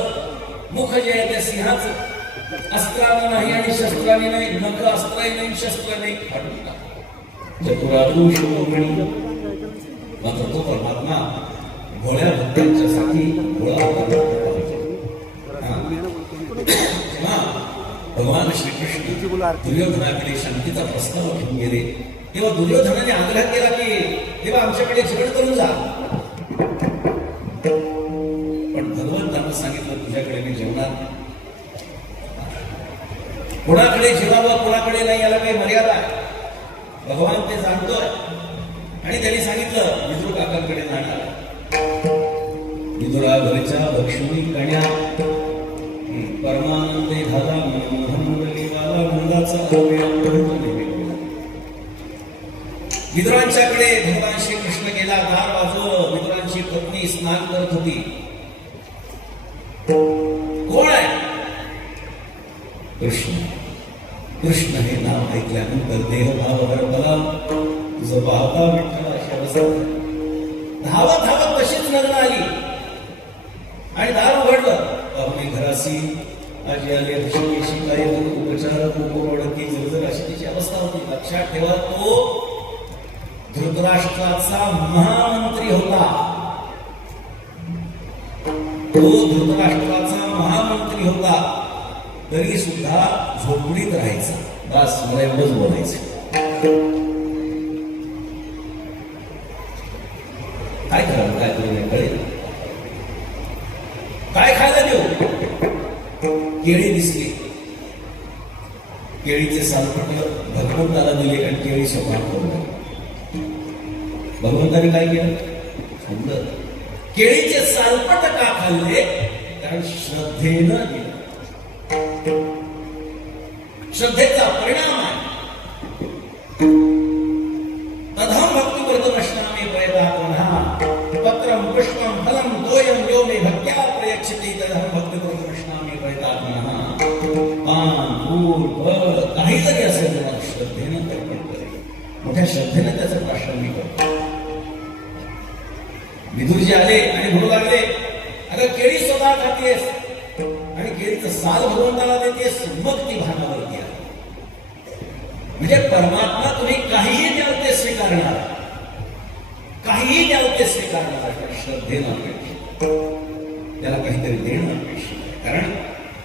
मुख जे आहे त्या सिंहाचं. अस्त्राने नाही आणि शस्त्राने नाही, नख अस्त्राने नाही, शस्त्र नाही. चतुरातू शिरोमणी. मात्र तो परमात्मा भोळ्या भक्तांच्यासाठी भोळा भगवान श्रीकृष्ण दुर्योधनाकडे शांतीचा प्रस्ताव घेऊन गेले. तेव्हा दुर्योधनाने आग्रह केला की तेव्हा आमच्याकडे जेवण करून जा. पण भगवंतांना सांगितलं तुझ्याकडे मी जेवणार. कोणाकडे जेवावं कोणाकडे नाही याला काही मर्यादा आहे. भगवान ते जाणतोय. आणि त्यांनी सांगितलं विदुर काकांकडे जाणार. विदुरा घरच्या लक्ष्मी कन्या परमानंदे झाला मनोहरवाला नंदाचा विदुरांच्याकडे भगवान श्रीकृष्ण गेला. दार वाजवलं. विदुरांची पत्नी स्नान करत होती. कोण आहे? कृष्ण. कृष्ण हे नाव ऐकल्यानंतर देहभाव हरपला. तुझं पाहता विठ्ठल अशी अवस्था. धावत धावत तशीच लग्न आली आणि दार उघडलं. आपली घरासी आजी आली ऋषिकेशी काही उपचार कुकुरवडकी जर अशी तिची अवस्था होती. लक्षात ठेवा तो धृतराष्ट्राचा महामंत्री होता. तो धृतराष्ट्राचा महामंत्री होता. तरी सुद्धा झोपडीत राहायचा. बस मला एवढंच बोलायचं. काय करावं काय करू कळेल. काय खायला देऊ? केळी दिसली. केळीचे सालपट भगवंताला दिले आणि केळी स्वतः करून भगवंताने काय केलं? खाल्लं. केळीचे सालपट का खाल्ले? कारण श्रद्धेनं गेलं. श्रद्धेचा परिणाम आहे. तदहं भक्तिवर्धनश्नामे प्रयतात्मनः पत्रं पुष्पं फलं तोयं यो मे भक्त्या प्रयच्छति तदहं भक्तिवर्धनश्नामे प्रयतात्मनः. पान फूल फळ काही जरी असेल तर श्रद्धेनं अर्पण करेल. मोठ्या श्रद्धेनं त्याचं प्राशन मी करतो. विदुरजी आले आणि म्हणू लागले अगं केळी स्वतः खातेस आणि केळीचं साल भगवंताला देतेस, मग ती भानावरती आहे. म्हणजे परमात्मा तुम्ही काहीही द्याल ते स्वीकारणार. काहीही द्याल ते स्वीकारणार. श्रद्धेनं अपेक्षित. त्याला काहीतरी देणं अपेक्षित आहे. कारण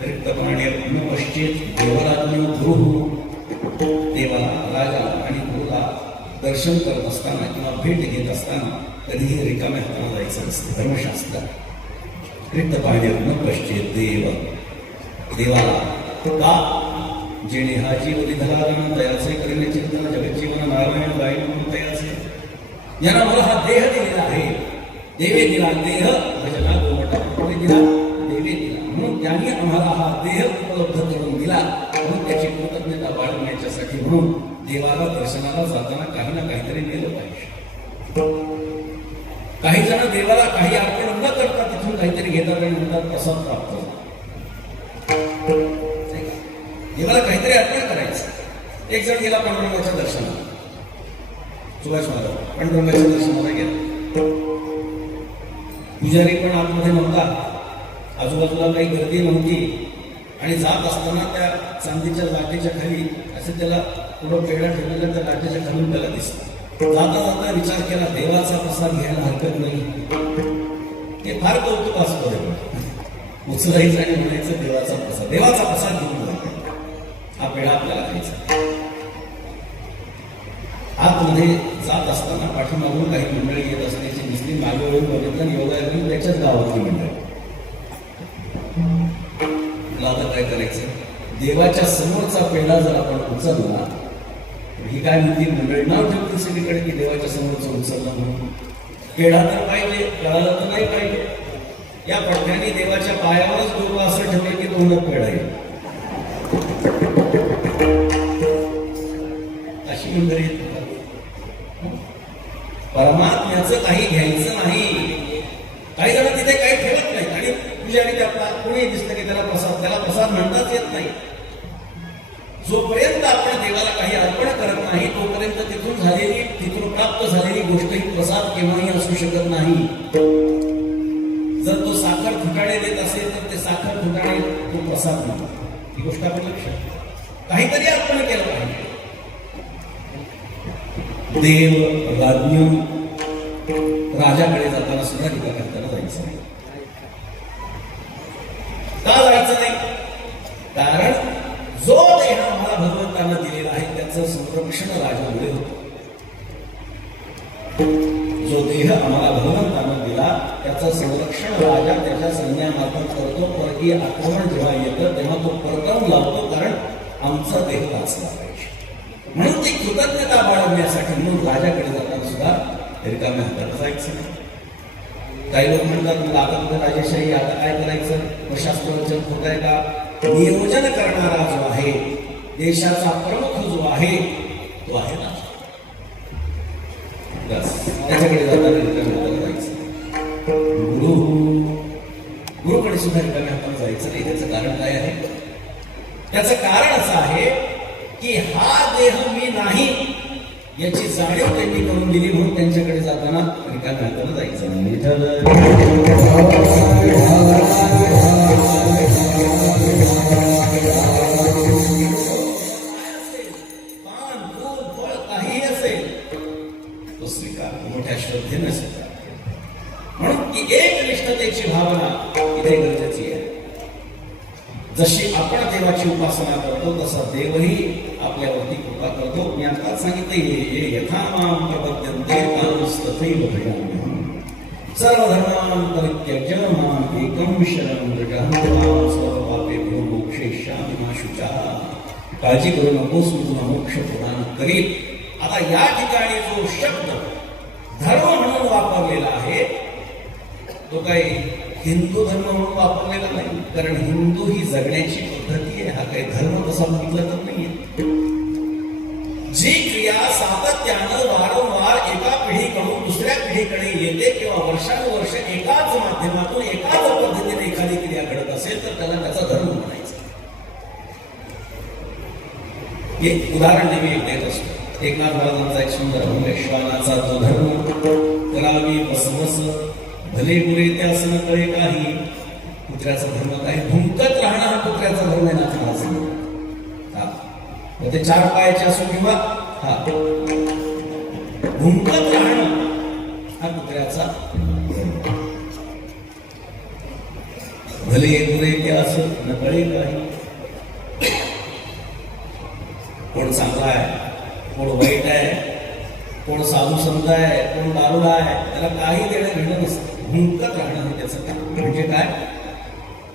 रिक्तपणाने पश्चित देवराज्ञ गुरु देवाला राजा आणि गुरुला दर्शन करत असताना किंवा भेट घेत असताना कधीही रिकाम्या हाताने जायचं नसते. धर्मशास्त्रात रिक्तपणाने पश्चित देव देवाला का जेणे हा जीव विधलागण तयाचे करीने चिंतन जगज्जीवन नारायण गायन म्हणून तयाचे. ज्यांना मला हा देह दिलेला आहे. देवे दिला देह भजना गोमटा दिला देवे दिला म्हणून त्यांनी आम्हाला हा देह उपलब्ध करून दिला. म्हणून त्याची कृतज्ञता बाळगण्याच्यासाठी म्हणून देवाला दर्शनाला जाताना काही ना काहीतरी नेलं पाहिजे. काही जण देवाला काही अर्पण न करता तिथून काहीतरी घेतात आणि म्हणतात प्रसाद प्राप्त झाला. देवाला काहीतरी अर्पण करायचं. एक जण गेला पांडुरंगाच्या दर्शनाला. सुभाष महाराज पांडुरंगाच्या दर्शनाला गेला. पुजारी पण आतमध्ये नव्हता. आजूबाजूला काही गर्दी नव्हती. आणि जात असताना त्या चांदीच्या लाटेच्या खाली असं त्याला थोडं पेढा ठेवलेला त्या लाटेच्या खालून त्याला दिसतं. जाता जाता विचार केला देवाचा प्रसाद घ्यायला हरकत नाही. हे फार कौतुकास्पद आहे. उचलायचं आणि म्हणायचं देवाचा प्रसाद घेऊन जायचा. हा पेढा आपल्याला खायचा. आतमध्ये जात असताना पाठीमागून काही मंडळी येत असल्याची दिसली. मागे वळून बघितलं आणि योगायोगाने त्याच्याच गावातली मंडळी. मला आता काय करायचं, देवाच्या समोरचा पेढा जर आपण उचलला, ही काय म्हणती मंडळी, नाव ठेवते सगळीकडे की देवाच्या समोरचं उचललं म्हणून. पेढा तर पाहिजे, पेढाला तर नाही पाहिजे. या पठ्याने देवाच्या पायावरच डोकं असं ठेवलं की तोंडात पेढा येईल. अशी मंडळी परमात्म्याचं काही घ्यायचं नाही. काही जण तिथे काही ठेवत नाही आणि पुजारी त्याला कोणी दिसलं की त्याला प्रसाद म्हणताच येत नाही. जोपर्यंत आपण देवाला काही अर्पण करत नाही तोपर्यंत तिथून प्राप्त झालेली गोष्ट ही प्रसाद केव्हाही असू शकत नाही. जर तो साखर फुटाणे देत असेल तर ते साखर फुटाणे तो प्रसाद नाही. ही गोष्ट आपण लक्षात काहीतरी अर्पण केलं पाहिजे. देव राज्ञ राजाकडे जाताना सुद्धा टीका करताना जायचं नाही. का जायचं नाही? कारण जो देह आम्हाला भगवंतानं दिलेला आहे त्याचं संरक्षण राजामुळे होतं. जो देह आम्हाला भगवंतानं दिला त्याचं संरक्षण राजा त्याच्या सैन्यामार्फत करतो. परकीय आक्रमण जेव्हा येतं तेव्हा तो परतवून लावतो, कारण आमचा देह वाचला पाहिजे. म्हणून ती कृतज्ञता बाळगण्यासाठी म्हणून राजाकडे जाताना सुद्धा रिकाम्या हाताने जायचं नाही. काही लोक म्हणतात मला आता कुठे राजेशाही, आता काय करायचं, मग शास्त्रवचन होत आहे का? नियोजन करणारा जो आहे, देशाचा प्रमुख जो आहे तो आहे ना, त्याच्याकडे जाताना रिकाम्या हाताने जायचं. गुरुकडे सुद्धा रिकाम्या हाताने जायचं नाही. त्याचं कारण काय आहे? त्याचं कारण असं आहे की हा देह मी नाही याची जाणीव त्यांनी करून दिली, म्हणून त्यांच्याकडे जाताना रिकाम्या हाताने जायचं नाही. पान, फूल, फळ काही असेल तो स्वीकार मोठ्या श्रद्धेने स्वीकार. म्हणून ती एक निष्ठतेची भावना इथे गरजेची आहे. जशी आपण देवाची उपासना करतो तसा देवही आपल्यावरती कृपा करतो. मी आताच सांगितलं यथा मां प्रपद्यन्ते तांस्तथैव भजाम्यहम्. सर्वधर्मान् परित्यज्य माम् एकं शरणं व्रज अहं सर्वपापेभ्यो मोक्षयिष्यामि मा शुचः. काळजी करू नकोस, मी तुला मोक्ष प्रदान करील. आता या ठिकाणी जो शब्द धर्म म्हणून वापरलेला आहे तो काही हिंदू धर्म म्हणून वापरलेला नाही, कारण हिंदू ही जगण्याची पद्धती आहे. हा काही धर्म तसा म्हटलं तर नाहीये. जी क्रिया सातत्यानं वारंवार एका पिढीकडून दुसऱ्या पिढीकडे येते किंवा वर्षानुवर्ष एकाच माध्यमातून एकाच पद्धतीने एखादी क्रिया घडत असेल तर त्याला त्याचा धर्म म्हणायचा. एक उदाहरण नेहमी देत असतो. एकनाथ महाराजांचा एक सुंदर अभंग, श्वानाचा जो धर्म करावी वसवस भले बुरे त्यास न कळे काही. कुत्र्याचा धर्म काय? भुंकत राहणं हा कुत्र्याचा धर्म आहे ना. ते चार पायाचे असो किंवा भुंकत राहणं हा कुत्र्याचा भले बुरे त्यास न कळे काही. कोण चांगला आहे, कोण वाईट आहे, कोण साधू संत आहे, कोण दारुडा आहे, त्याला काही देणं घेणं नसतं. भुंकत राहणं हे त्याचं काम. म्हणजे काय?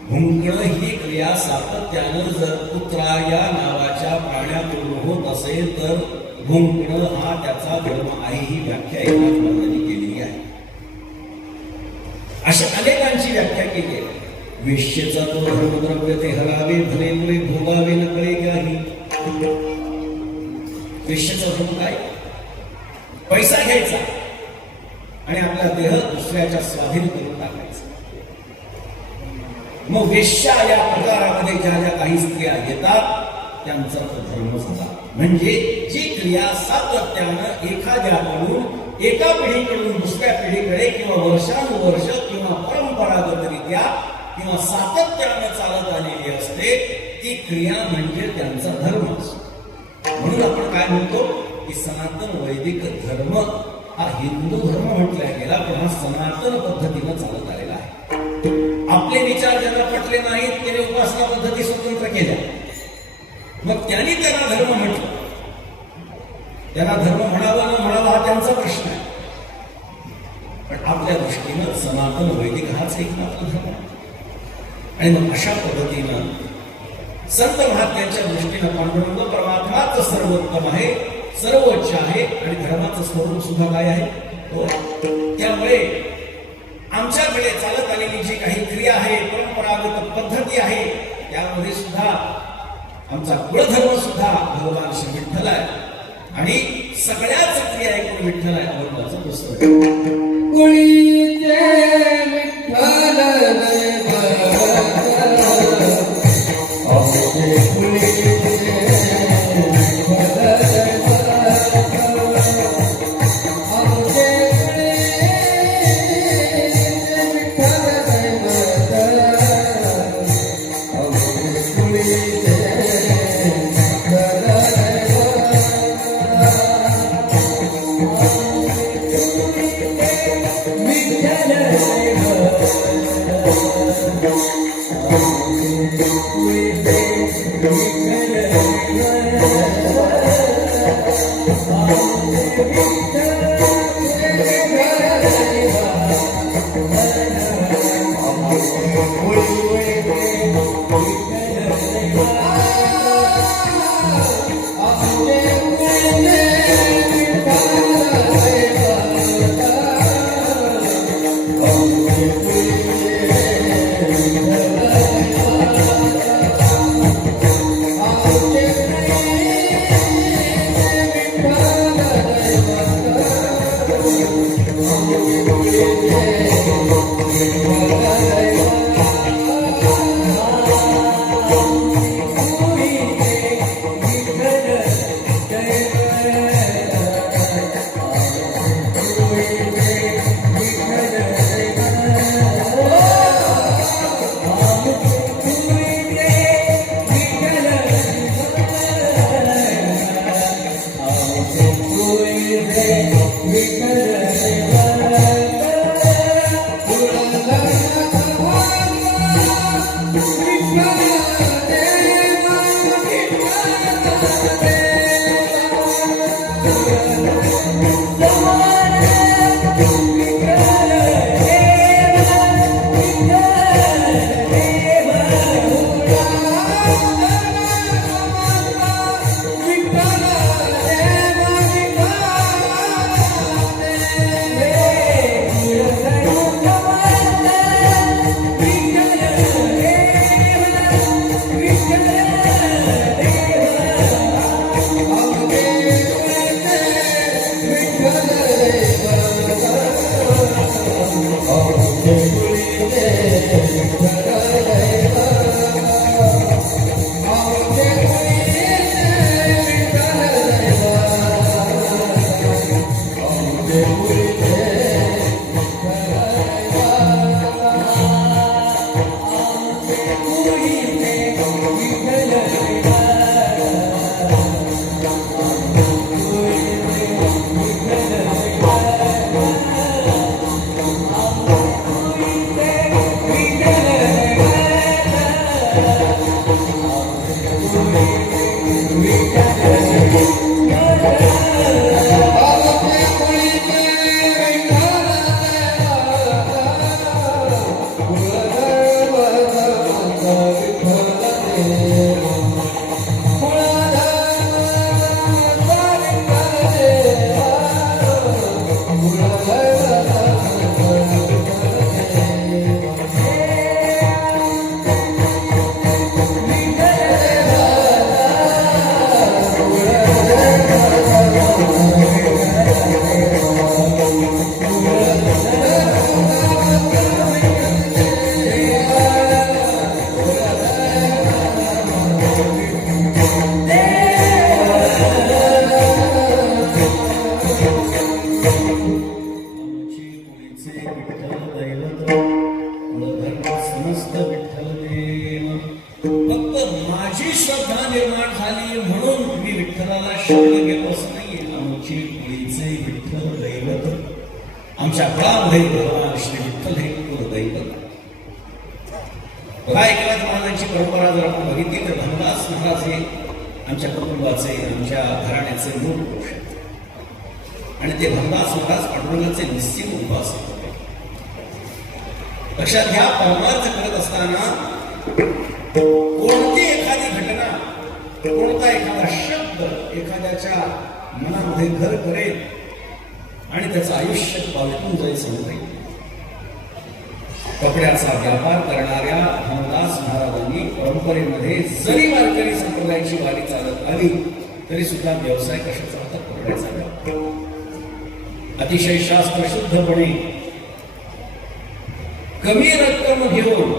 भुंकणं ही क्रिया सातत्यानं जर कुत्रा या नावाच्या प्राण्यातून होत असेल तर भुंकणं हा त्याचा धर्म आहे. ही व्याख्या एकनाथ महाराजांनी केलेली आहे. अशा अनेकांची व्याख्या केली आहे. वेश्येचा तो धर्मद्रव्य ते हरावे भले मुळे भोगावे न कळे काही. वेश्येचा धर्म काय? पैसा घ्यायचा आणि आपला देह दुसऱ्याच्या स्वाधीन करून टाकायचा. मग वेश्या या प्रकारामध्ये ज्या ज्या काही स्त्रिया येतात त्यांचा तो धर्म झाला. म्हणजे जी क्रिया सातत्यानं एखाद्याकडून एका पिढीकडून दुसऱ्या पिढीकडे किंवा वर्षानुवर्ष किंवा परंपरागतरित्या किंवा सातत्यानं चालत आलेली असते ती क्रिया म्हणजे त्यांचा धर्म असतो. म्हणून आपण काय म्हणतो की सनातन वैदिक धर्म हा हिंदू धर्म म्हटला गेला, पण हा सनातन पद्धतीनं चालत आलेला आहे. आपले विचार ज्यांना पटले नाहीत त्याने उपासना पद्धती स्वतंत्र केल्या. मग त्यांनी त्यांना धर्म म्हटलं. त्यांना धर्म म्हणावा न म्हणावा हा त्यांचा प्रश्न आहे. पण आपल्या दृष्टीनं सनातन वैदिक हाच एकमात्र धर्म आहे. आणि मग अशा पद्धतीनं संत महात्म्यांच्या दृष्टीनं पांडुरंग परमात्माच सर्वोत्तम आहे, सर्वोच्च आहे आणि धर्माचं स्वरूप सुद्धा काय आहे तो. त्यामुळे आमच्याकडे चालत आलेली जी काही क्रिया आहे, परंपरागत पद्धती आहे, त्यामध्ये सुद्धा आमचा कुळधर्म सुद्धा भगवान श्री विठ्ठल आहे. आणि सगळ्याच क्रिया ऐकून विठ्ठल आहे भगवानाचं पुस्तक. कुळीचे विठ्ठल आमच्या फळामध्ये भगवान श्री विठ्ठल हे कुलदैवत. बघा, एकनाथ महाराजांची परंपरा जर आपण बघितली तर धर्मदास महाराज हे आमच्या कुटुंबाचे, आमच्या घराण्याचे मूळ पुरुष आहेत. आणि ते धर्मदास महाराज पांडुरंगाचे निश्चित उपासक होते. लक्षात घ्या, परमार्थ करत असताना कोणती एखादी घटना, कोणता एखादा शब्द एखाद्याच्या मनामध्ये घर करेल आणि त्याचं आयुष्य पालटून जाईल सांगता येईल. कपड्याचा व्यापार करणाऱ्या धर्मदास महाराजांनी परंपरेमध्ये जरी वारकरी संप्रदायाची वारी चालत आली तरी सुद्धा व्यवसाय कशाचा होता? कपड्याचा व्यापार. अतिशय शास्त्रशुद्धपणे कमी रक्कम घेऊन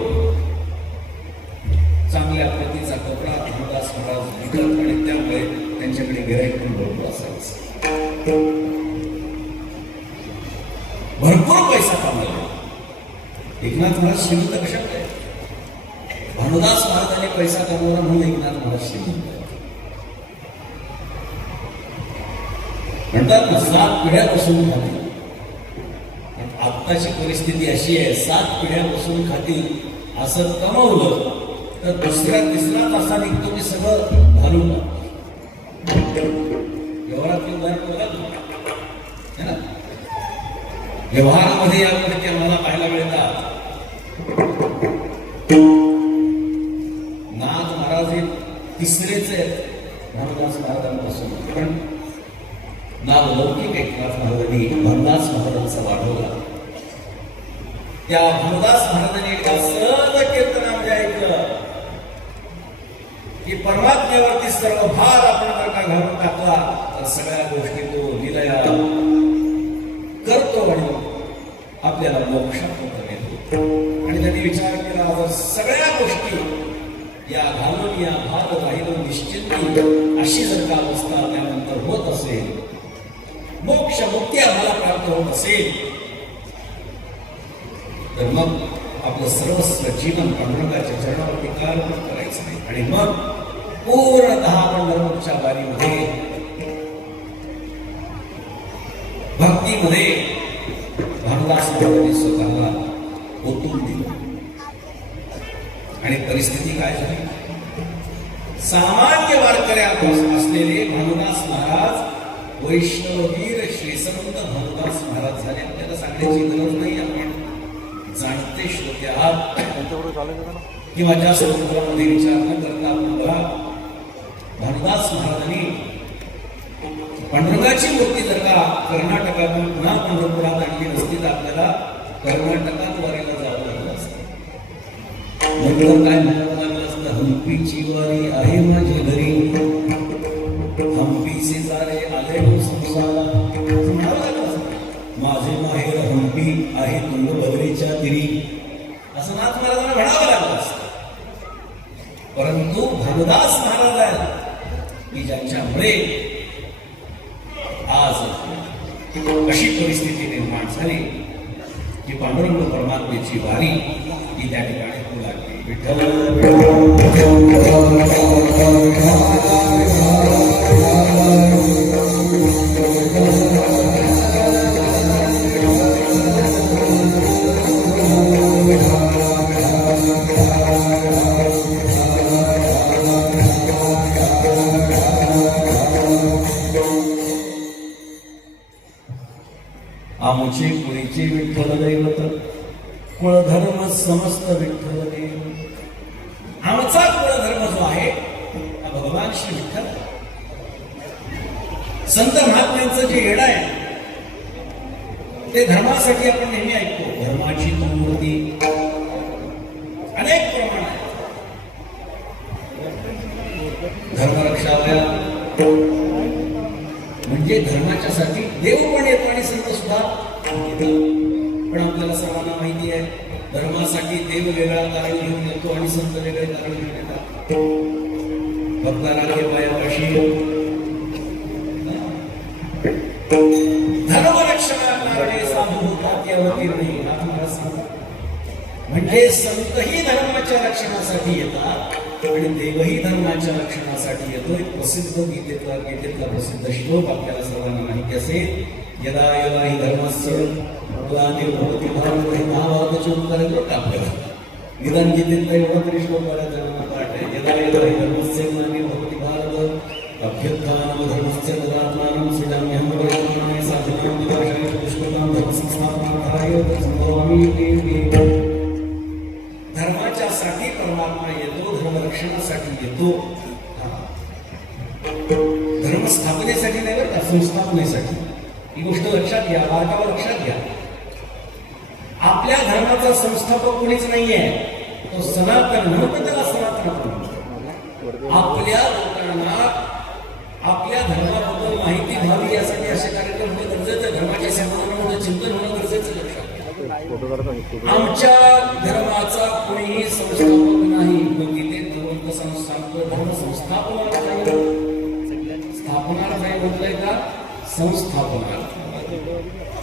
चांगल्या प्रतीचा कपडा धर्मदास महाराज विकत आणि त्यामुळे त्यांच्याकडे गिराईक पण भरपूर असायचं. भरपूर पैसा कमावला. एकनाथ महाराज श्रीमंत कशात आहे? धर्मदास महाराजांनी पैसा कमवला म्हणून एकनाथ महाराज श्रीमंत म्हणतात ना, 7 पिढ्यापासून खातील. आत्ताची परिस्थिती अशी आहे, 7 पिढ्यापासून खातील असं कमवलं तर दुसऱ्या तिसरा तासा निघतो की सगळं घालून व्यवहारातील उदाहरण बघा तुम्ही, ना. व्यवहारामध्ये या गोष्टी आम्हाला पाहायला मिळतात. नाथ महाराज हे तिसरेच आहेत धर्मदास महाराजांपासून, पण नावलौकिक एकनाथ महाराजांनी धर्मदास महाराजांचा वाढवला. त्या धर्मदास महाराजांनी एकदा सहज कीर्तनामध्ये ऐकलं की परमात्म्यावरती सर्व भार आपण जर का घालून टाकला तर सगळ्या गोष्टी तो निलया करतो आणि आपल्याला मोक्षात नेतो. आणि त्यांनी विचार केला, जर सगळ्या गोष्टी या घालून या भात राहिलं निश्चित अशी जर का अवस्था त्यानंतर होत असेल, मोक्ष मुक्ती आम्हाला प्राप्त होत असेल, तर मग आपलं सर्वस्व जीवन पांडुरंगाच्या चरणावरती कार्य करायचं नाही. आणि मग पूर्णतः पंढरपूरच्या वारीमध्ये भक्तीमध्ये धर्मदास महाराजांनी स्वतःला ओतून दिलं. आणि परिस्थिती काय झाली? सामान्य वारकऱ्यात असलेले धर्मदास महाराज वैष्णववीर श्रीसंत धर्मदास महाराज झाले. आपल्याला सांगण्याची गरज नाही, आपण जाणते श्रोते आहात किंवा ज्या समुद्रामध्ये विचार न करता आपण बघा, धर्मदास महाराजांनी पांडुरंगाची मूर्ती जर का कर्नाटकातून पुन्हा पंढरपुरात आणली नसती तर आपल्याला कर्नाटकात वारीला जावं लागलं असतं. नंतर काय म्हणावं लागलं असतं? हंपीची वारी आहे माझी घरी, हंपीचे जारे आले संसारा, म्हणावं लागलं असतं. माझे माहेर हंपी आहे तुंगभद्रेच्या तिरी, असं नाथ महाराजांना म्हणावं लागलं असतं. परंतु धर्मदास महाराज आहेत की ज्यांच्यामुळे आज अशी परिस्थिती निर्माण झाली की पांडुरंग परमात्म्याची वारी ही त्या ठिकाणी होऊ लागली. आमचे पुरीचे विठ्ठल दैवत, कुळधर्म समस्त विठ्ठल देव. आमचा कुळधर्म जो आहे हा भगवान श्री विठ्ठल. संत महात्म्यांचं जे येड आहे ते धर्मासाठी आपण नेहमी ऐकतो. धर्माची मूर्ती अनेक प्रमाण आहेत. धर्मरक्षावया म्हणजे धर्माच्या साठी देव पण येतो आणि संत सुद्धा येतात. पण आपल्याला सर्वांना माहिती आहे, धर्मासाठी देव वेगळा कारण घेऊन येतो आणि संत वेगळे कारण घेऊन येतात. भक्ताला हे पायापाशी धर्मरक्षणाकारणे साधू होतात यावरती नाही. म्हणजे संतही धर्माच्या रक्षणासाठी येतात आणि देवही धर्माच्या रक्षणासाठी येतो. एक प्रसिद्ध गीतेतला प्रसिद्ध श्लोक आपल्याला सर्वांना माहिती असेल, यदा यदा ही धर्मस्य ग्लानिर्भवति भारते, महाभारताचे उत्तर आहे आपल्याला. निदान गीतेतला एवढा तरी श्लोक बऱ्याच जणांना पाठ आहे. यदा यदा हि धर्मस्य ग्लानिर् भवति भारत अभ्युत्थानमधर्मस्य तदात्मानं सृजाम्यहं वैश्वानराय साधनां विनाशाय दुष्कृतां धर्मसंस्थापनार्थाय सम्भवामि देवी. धर्माच्यासाठी परमात्मा येतो, धर्मरक्षणासाठी येतो. धर्मस्थापनेसाठी नाही बरं का, संस्थापनेसाठी. ही गोष्ट लक्षात घ्या, बारकावा लक्षात घ्या. आपल्या धर्माचा संस्थापक कोणीच नाहीये, तो सनातन म्हणून त्याला सनातन म्हणतो. आपल्या लोकांना आपल्या धर्माबद्दल माहिती व्हावी यासाठी असे कार्यक्रम होणे गरजेचं, धर्माच्या संबंधामध्ये चिंतन होणं गरजेचं. लक्षात घ्या, आमच्या धर्माचा कोणीही संस्थापक नाही. गीतेत भगवंत सांगतो धर्म संस्थापनार्थ नाही, स्थापनार्थ नाही म्हटलंय का, संस्थापनार्थ.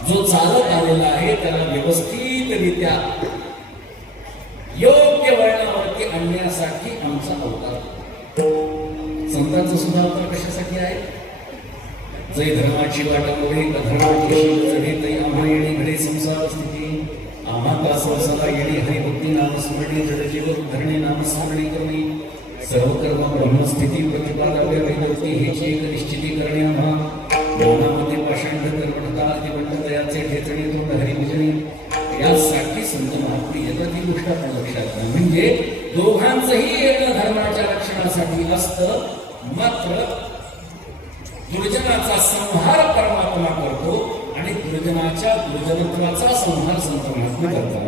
जो चालत आलेला आहे त्याला व्यवस्थितरित्या योग्य वळणावरती आणण्यासाठी आमचा अवतार. संतांचा सुद्धा अवतार कशासाठी आहे? जय धर्माची वाट मोडे धर्माची चढे तै आम्हा येणे घडे संसार स्थिती आम्हा का संसारा येणे हरिभक्ती नाम स्मरणे जड जीव धरणे नाम स्मरणे करणे सर्व कर्म ब्रह्मस्थिती प्रतिपादाव्य वैदवती हेची एक निश्चिती करणे आम्हा मौनामध्ये पाषांड कर्मठता दिवंतयाचे ठेचणे तोंड हरिभजने. यासाठी संत महात्मे येतात. ही गोष्ट आपण लक्षात घ्या. म्हणजे दोघांचंही येणं धर्माच्या रक्षणासाठी असतं, मात्र दुर्जनाचा संहार परमात्मा करतो आणि दुर्जनाच्या दुर्जनत्वाचा संहार संत महात्मे करतात.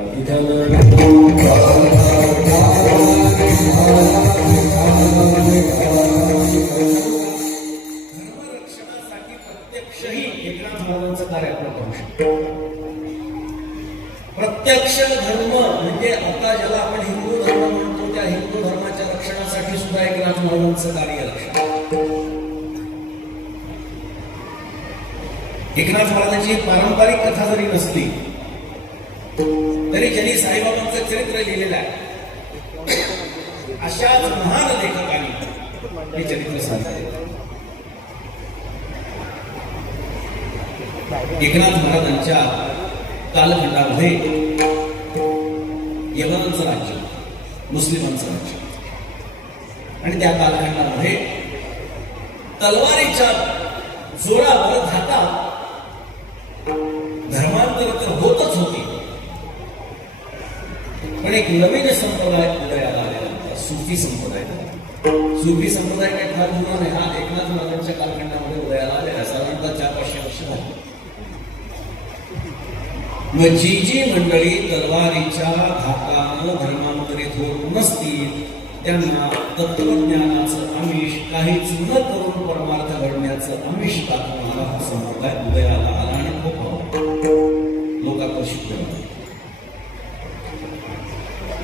धर्मरक्षणासाठी प्रत्यक्षही एकनाथ महाराजांचं कार्य आपण पाहू शकतो. प्रत्यक्ष धर्म म्हणजे आता ज्याला आपण हिंदू धर्म म्हणतो, त्या हिंदू धर्माच्या रक्षणासाठी सुद्धा एकनाथ महाराजांचं कार्य लक्षात. एकनाथ महाराजांची पारंपरिक कथा जरी नसली तरी ज्यांनी साईबाबांचं चरित्र लिहिलेलं आहे अशाच महान लेखकांनी हे चरित्र सांगितले. एकनाथ महाराजांच्या कालखंडामध्ये यवनांचं राज्य, मुस्लिमांचं राज्य, आणि त्या कालखंडामध्ये तलवारीच्या जोरावर धाता धर्मांतर तर होतच होती, पण एक नवीन संप्रदाय उदयाला आलेला होता, सूफी संप्रदाय. सूफी संप्रदाय काही फार जुना नाही, हा एकनाथ महाराजांच्या कालखंडामध्ये उदयाला आलेला, साधारणतः 400-500 वर्ष झाली. मग जी मंडळी तलवारीच्या धाकानं धर्मांतरित होत नसतील त्यांना तत्वज्ञानाचं आमिष काहीच न करून परमार्थ घडण्याचं आमिष दाखवणारा हा संप्रदाय उदयाला आला आणि खूप लोक आकर्षित करतात.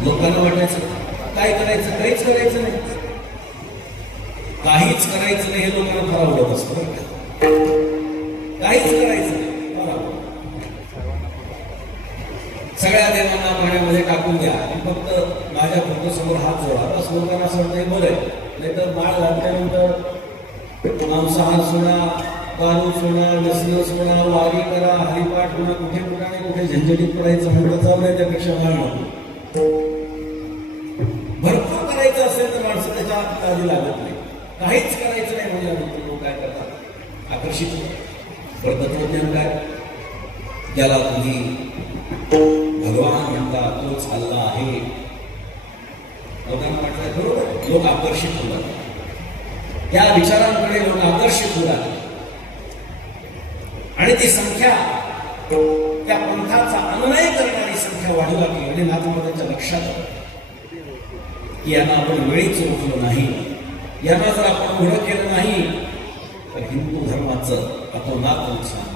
लोकांना वाटायचं काय करायचं, काहीच करायचं नाही, काहीच करायचं नाही. हे लोकांना फार आवडत असतं. काहीच करायचं नाही, फार आवडत. सगळ्या देवांना पाण्यामध्ये टाकून द्या, फक्त माझ्या फोटोसमोर हात जोडा, बस. लोकांना असं वाटतं बरं आहे. नाहीतर बाळ घातल्यानंतर मांसाहार सोडा, दारू सोडा, नसणं सोडा, वारी करा, हरिपाठ म्हणा, कुठे कुठे आणि कुठे झंझटीत पडायचं म्हणतं चाललंय. त्यापेक्षा बाळ नको. भरपूर करायचं असेल तर माणसं त्याच्या आधी लागत नाही. काहीच करायचं नाही म्हणल्यानंतर लोक काय करतात, आकर्षित होतात. तत्वज्ञान काय, ज्याला तुम्ही भगवान म्हणता तो चालला आहे, लोकांना वाटलं बरोबर, लोक आकर्षित होतात. या विचारांकडे लोक आकर्षित होतात आणि ती संख्या, त्या पंथाचा अनुनय करणारी संख्या वाढू लागली. आणि नाथ महाराजांच्या लक्षात की यांना आपण वेळीच ओळखलं नाही, यांना जर आपण उघडं केलं नाही तर हिंदू धर्माचं अतोनात नुकसान.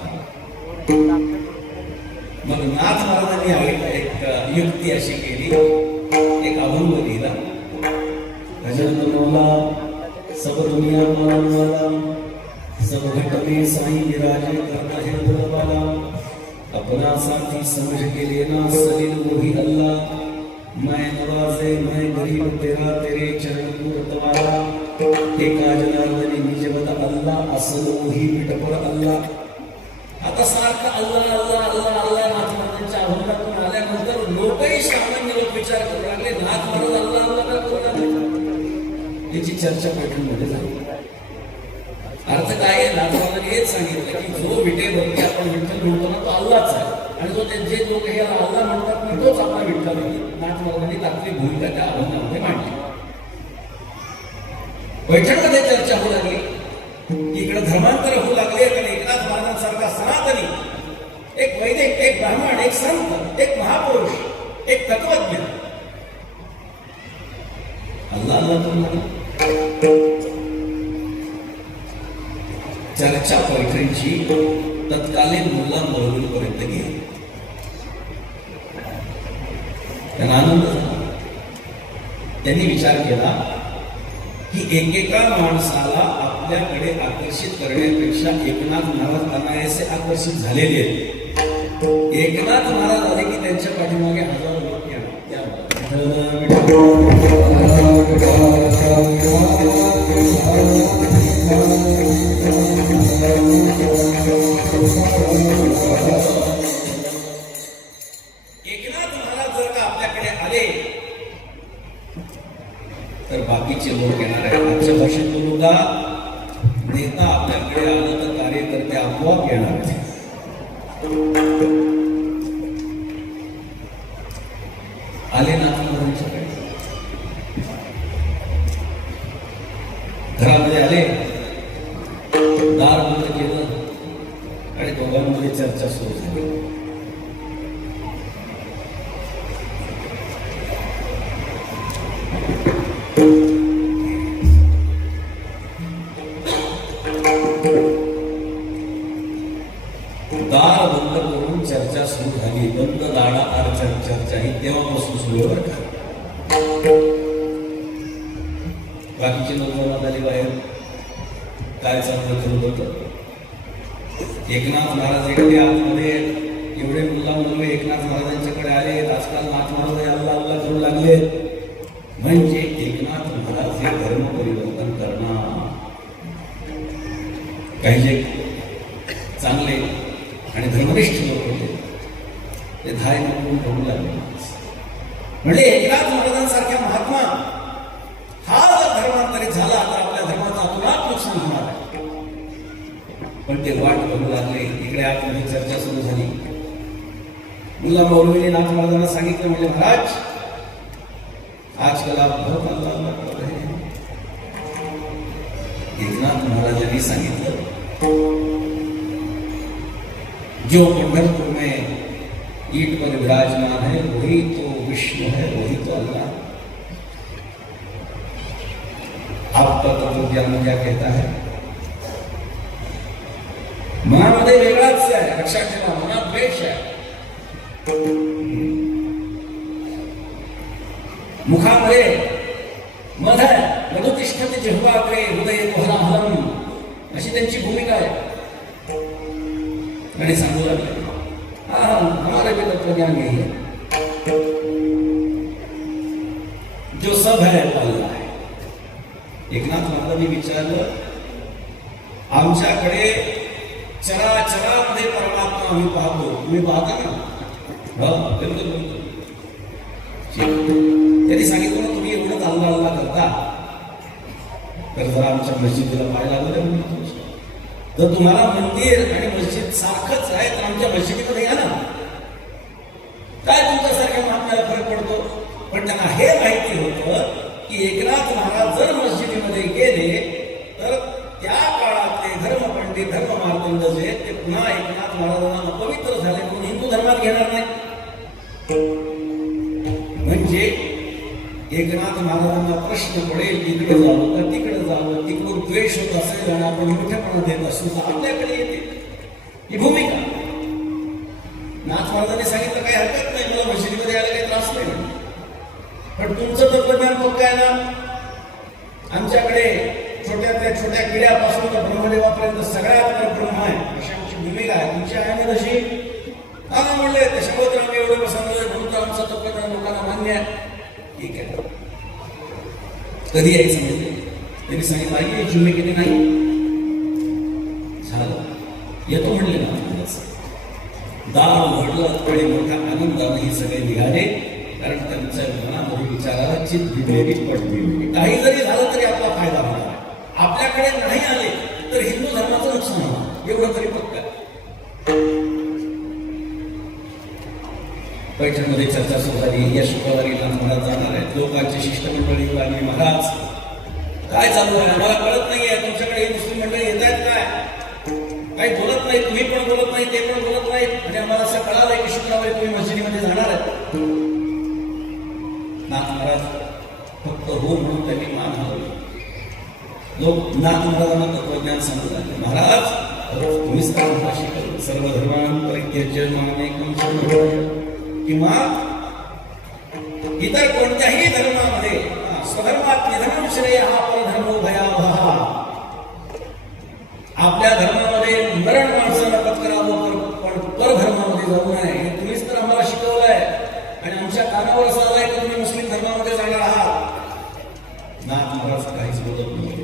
मग नाथ महाराजांनी एक युक्ती अशी केली, एक अभंग लिहिला. भजन बनवला सब दुनिया मानवाला, सब घट में साई विराजे करता है बोलबाला. अपना साथी समझ के लेना सलील वही अल्लाह, मैं नवाजे मैं गरीब तेरा तेरे चरण पुरतवाला. एका जनार्दनी निज बद अल्लाह असल वही मिटपर अल्लाह. आता सारखं अल्लाह अल्लाह अल्लाह अल्लाह नाथ महाराजांच्या अभंगातून आल्यानंतर लोकही सामान्य लोक विचार करू लागले, नाथ त्याची चर्चा पैठणमध्ये झाली. अर्थ काय आहे, नाथमाराजांनी हेच सांगितलं की जो विटेवरती आपण विठ्ठल म्हणतो ना तो अल्लाच आहे, आणि जो जे लोक हे अल्ला म्हणतात ना तोच आपला विठ्ठल आहे. नाथमाराजांनी आपली भूमिका त्या अभंगामध्ये मांडली. पैठणमध्ये चर्चा होऊ लागली, इकडे धर्मांतर होऊ लागले, कारण एकनाथ महाराजांसारखा सनातनी एक वैदिक, एक ब्राह्मण, एक संत, एक महापुरुष, एक तत्वज्ञ अल्ला अल्ला तुम्हाला चर्चा पैठणची तत्कालीन मुल्ला मौलवीपर्यंत गेली. त्यांना आनंद झाला. त्यांनी विचार केला की एकेका माणसाला आपल्याकडे आकर्षित करण्यापेक्षा एकनाथ महाराज अनायासे आकर्षित झालेले आहेत. एकनाथ महाराज आले की त्यांच्या पाठीमागे हजारो लोक येणार. एकनाथ महाराज जर का आपल्याकडे आले तर बाकीचे लोक येणार आहेत. आमच्या भाषेत बोलू का, नेता आपल्याकडे आलं तर कार्यकर्ते आपोआप येणार आहेत. आले नाथ महाराजांच्याकडे, घरामध्ये आले, दार बंद केलं आणि दोघांमध्ये चर्चा सुरू झाली. दार बंद करून चर्चा सुरू झाली. बंद दाडा आर चर्चा ही तेव्हापासून सुरू बरं का. बाकीचे लोक जमा झाले बाहेर, काय चाललं सुरू होतं. एकनाथ महाराज इकडे आतमध्ये एवढे मुला मुलगे एकनाथ महाराजांच्याकडे आले. आजकाल नाथ महाराज अल्ला अल्ला करू लागले. म्हणजे एकनाथ महाराज हे धर्म परिवर्तन करणार. काही जे चांगले आणि धर्मनिष्ठ लोक होते ते धाय म्हणून करू लागले. म्हणजे एकनाथ महाराजांसारख्या महात्मा हा जर धर्मांतरित झाला तर आपल्या धर्माचा अतोनात नुकसान होणार आहे. पण ते वाट बघू लागले. इकडे आतमध्ये चर्चा सुरू झाली. मुल्ला मौलवीने नाथ महाराजांना सांगितलं, म्हणजे महाराज आजकाल आप बहुत अल्लाह अल्लाह कर रहे हैं. एकनाथ महाराजांनी सांगितलं, जो पंढरपुर में ईट पर विराजमान है वही तो विष्णु है, वही तो अल्लाह. आपका तत्वज्ञान क्या कहता है? मनामध्ये वेगळाच आहे, लक्षात ठेवा. मनात द्वेष आहे, मुखामध्ये मध आहे. मधुतिष्ठते जिह्वाग्रे हृदये कोलाहलम, अशी त्यांची भूमिका आहे. आणि सांगू लागले, हमारे भी तत्वज्ञान यही है, जो सब है अल्लाह है. एकनाथ महाराजांनी विचारलं, आमच्याकडे चराचरामध्ये परमात्मा आम्ही पाहतो, तुम्ही पाहता ना? त्यांनी सांगितलं ना, तुम्ही एवढंच अल्लाह अल्लाह करता तर जरा आमच्या मस्जिदीला पाय लागलं. जर तुम्हाला मंदिर आणि मस्जिद सारखंच आहे तर आमच्या मस्जिदीमध्ये या ना. काय तुमच्यासारख्या महात्म्याला फरक पडतो? पण त्यांना हे माहिती होतं की एकनाथ महाराज जर मस्जिदीमध्ये गेले तर त्या काळातले धर्मपंडित धर्ममार्तंड जे ते पुन्हा एकनाथ महाराजांना अपवित्र झाले म्हणून हिंदू धर्मात घेणार नाही. म्हणजे एकनाथ महाराजांना प्रश्न पडेल, इकडे जावं का तिकडे जावं, तिकडून द्वेष होत असेल आणि आपण मोठेपणा देत असू तर आपल्याकडे येते ही भूमिका. नाथ महाराजांनी सांगितलं काही हरकत नाही, मला मशिदीमध्ये यायला काही त्रास नाही, पण तुमचं तत्वज्ञान मग काय ना. आमच्याकडे छोट्यातल्या छोट्या किड्यापासून तर ब्रह्मदेवापर्यंत सगळ्यात ब्रह्म आहे, अशी आमची भूमिका आहे. तुमची आहे ना तशी? आम्ही म्हणले त्याच्यामुळे तर आम्ही एवढं समजलं म्हणून तर आमचं तत्वज्ञान लोकांना मान्य आहे. ठीक आहे, कधी यायचं म्हणजे त्यांनी सांगितलं आई यायची मी केली नाही, झालं येतो म्हणले ना. दार उघडलं आणि मोठ्या आनंदाने हे सगळे निघाले, कारण त्यांच्या मनामध्ये विचार आला कदाचित भिडलेली पडलेली. काही जरी झालं तरी आपला फायदा होणार. आपल्याकडे नाही आले तर हिंदू धर्माचं नुकसान होणार, एवढं तरी पक्का. पैठणमध्ये चर्चा सुरू झाली. या शुक्रवारीला महाराज जाणार आहेत. लोकांची शिष्टमंडळी लागली. महाराज काय चालू आहे आम्हाला कळत नाहीये. तुमच्याकडे ही मुस्लिम मंडळी येत आहेत काय? काही बोलत नाही, तुम्ही पण बोलत नाही, ते पण बोलत नाही. आणि आम्हाला असं कळालंय की शुक्रवारी तुम्ही मस्जिदीमध्ये जाणार आहेत. नाथ महाराज फक्त हो म्हणून त्यांनी मान हलवली. लोक नाथ महाराजांना तत्वज्ञान सांगू लागले. महाराज तुम्हीच काय भाषी करू सर्व धर्मांपैकी किंवा इतर कोणत्याही धर्मामध्ये स्वधर्मात निधन श्रेय हा परधर्मो भयावह. आपल्या धर्मामध्ये मरण माणसाला पत्करावं पण परधर्मामध्ये जाऊ नये. हे तुम्हीच तर आम्हाला शिकवलंय आणि आमच्या कानावर असं आलंय की तुम्ही मुस्लिम धर्मामध्ये जाणार आहात. नाथ महाराज काहीच बोलत नव्हते.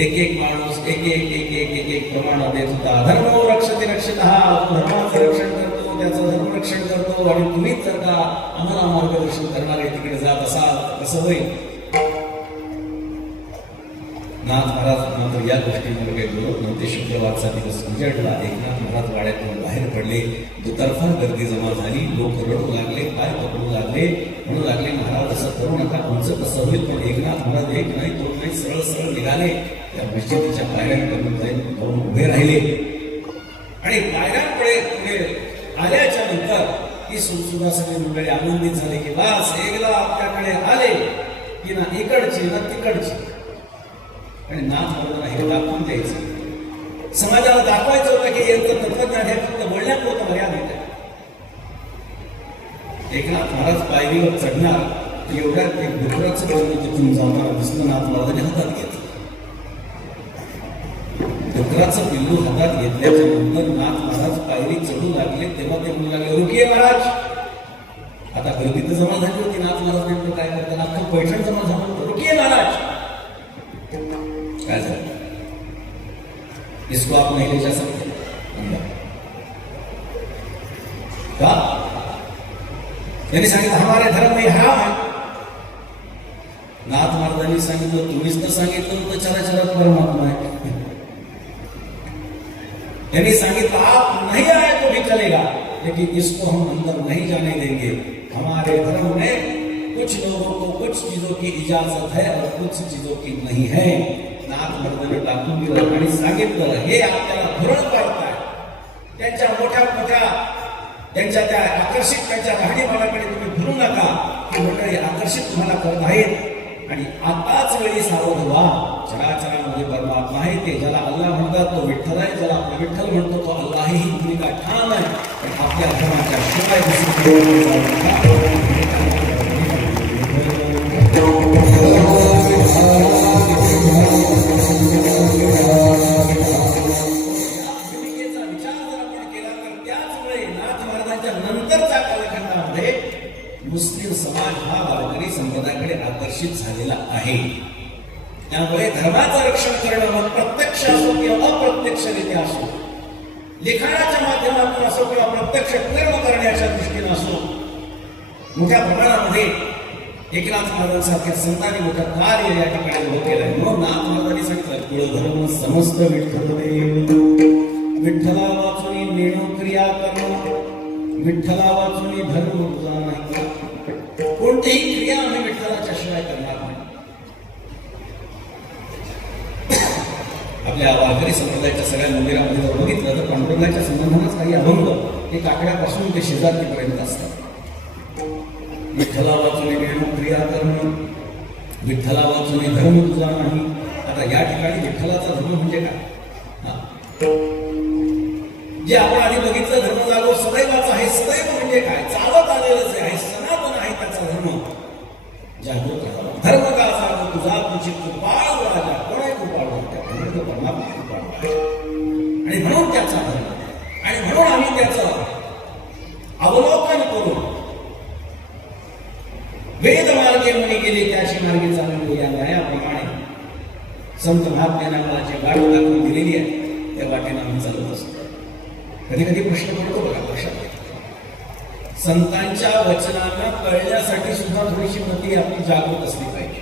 एक एक माणूस एक एक एक एक एक एक प्रमाण देत होता. धर्मो रक्षते रक्षितः, धर्माचं रक्षण करतो, त्याचं धर्म रक्षण करतो. आणि तुम्हीच जर का आम्हाला मार्गदर्शन करणारे तिकडे जात असाल तर कसं होईल? नाथ महाराज मात्र या गोष्टींवर काही बोलत नव्हते. शुक्रवारचा दिवस उजडला. एकनाथ महाराज वाड्यातून बाहेर पडले. दुतर्फा गर्दी जमा झाली. लोक रडू लागले, पाय पकडू लागले, म्हणू लागले महाराज असं करू नका, आमचं कसं होईल. पण एकनाथ महाराज एक नाही दोन नाही सरळ सरळ निघाले. त्या मस्जिदीच्या पायऱ्यांकडून उभे राहिले आणि पायऱ्यांकडे पुढे आल्याच्या नंतर ती सुद्धा सगळी मंडळी आनंदित झाली की बस एकदा आपल्याकडे आले की ना इकडची ना तिकडची. आणि नाथ महाराजांना हे दाखवून द्यायचं, समाजाला दाखवायचं होतं की यांचं तत्वज्ञान हे फक्त बोलण्यात होतं मर्यादित आहे. एकनाथ महाराज पायरीवर चढणार एवढ्यात एक डुकराचं पिल्लू तिथून जाताना दिसलं. नाथ महाराजांनी हातात घेतलं. डुकराचं पिल्लू हातात घेतल्याच्या नंतर नाथ महाराज पायरी चढू लागले. तेव्हा ते म्हणू लागले रुकिये महाराज. आता गर्दी तर जमा झाली होती. नाथ महाराज नेमकं काय करताना अख्खं पैठण जमा झालं होतं. रुकिये महाराज. काय झालं? इसको आप नहीं ले जा सकते का? त्यांनी सांगितलं हमारे धर्म में हराम है. नाथ महाराजांनी सांगितलं तुम्हीच तर सांगितलं तर चराचरात परमात्मा आहे. त्यांनी सांगितलं आप नहीं आए तो भी चलेगा लेकिन इसको हम अंदर नहीं जाने देंगे. हमारे धर्म में कुछ लोगों को कुछ चीजों की इजाजत है और कुछ चीजों की नहीं है. नाथ महाराजांनी टाकून दिलं आणि सांगितलं हे आपल्याला धोरण पाळत आहे. त्यांच्या मोठ्या मोठ्या त्यांच्या त्या आकर्षित त्यांच्या राहणीमानाकडे तुम्ही फिरू नका. ही मंडळी आकर्षित तुम्हाला करत आहेत. आणि आताच वेळी सावध व्हा. चराचरामध्ये परमात्मा आहे. ते ज्याला अल्लाह म्हणतात तो विठ्ठल आहे. ज्याला आपण विठ्ठल म्हणतो तो अल्लाह ही भूमिका ठाम आहे. पण आपल्या धर्माच्या शिवाय भूमिकेचा विचार जर आपण केला तर त्याच वेळी नाथ महाराजांच्या नंतरच्या कालखंडामध्ये मुस्लिम समाज हा वारकरी संप्रदायाकडे आकर्षित झालेला आहे. त्यामुळे धर्माचं रक्षण करणं मग प्रत्यक्ष असो किंवा अप्रत्यक्षरित्या असो, लिखाणाच्या माध्यमातून असो किंवा प्रत्यक्ष कर्म करण्याच्या दृष्टीने असो, मोठ्या प्रमाणामध्ये एकनाथ महाराजांसारख्या संतांनी मोठं कार्य या ठिकाणी उभं केलंय. म्हणून नाथ महाराजांनी सांगितलं कुळधर्म समस्त विठ्ठल विठ्ठला वाचून नेणो क्रिया करणं, विठ्ठला वाचून धर्म तुझा नाही. कोणतीही क्रिया आम्ही विठ्ठलाच्या शिवाय करणार नाही. आपल्या वारकरी संप्रदायाच्या सगळ्या मंदिरामध्ये जर बघितलं तर पांडुरंगाच्या संबंधानेच काही अभंग हे काकड्यापासून ते शेजारतीपर्यंत असतात. विठ्ठला वाचून नेणो क्रिया करणं, विठ्ठला वाचून धर्म तुझा नाही. आता या ठिकाणी विठ्ठलाचा धर्म म्हणजे काय? जे आपण आधी बघितलं धर्म जागो सदैवाचा आहे. सदैव म्हणजे काय? चालत आलेलंच आहे, सनातन आहे त्याचा धर्म. जागृत राहा. धर्म का जागो तुझा तुझी कृपाळू राजा. कोण आहे कृपाळू? परमात्मा कृपाळू आहे. आणि म्हणून त्याचा धर्म आणि म्हणून आम्ही त्याचं अवलोकन करून वेद मार्गे मुनी गेले त्याची मार्गे चालू या न्यायाप्रमाणे संत महात्म्यांना मला जी वाट दाखवून दिलेली आहे त्या वाटेनं आम्ही चालत असतो. कधी कधी प्रश्न पडतो बघा लक्षात. संतांच्या वचनांना कळण्यासाठी सुद्धा थोडीशी मती आपली जागृत असली पाहिजे.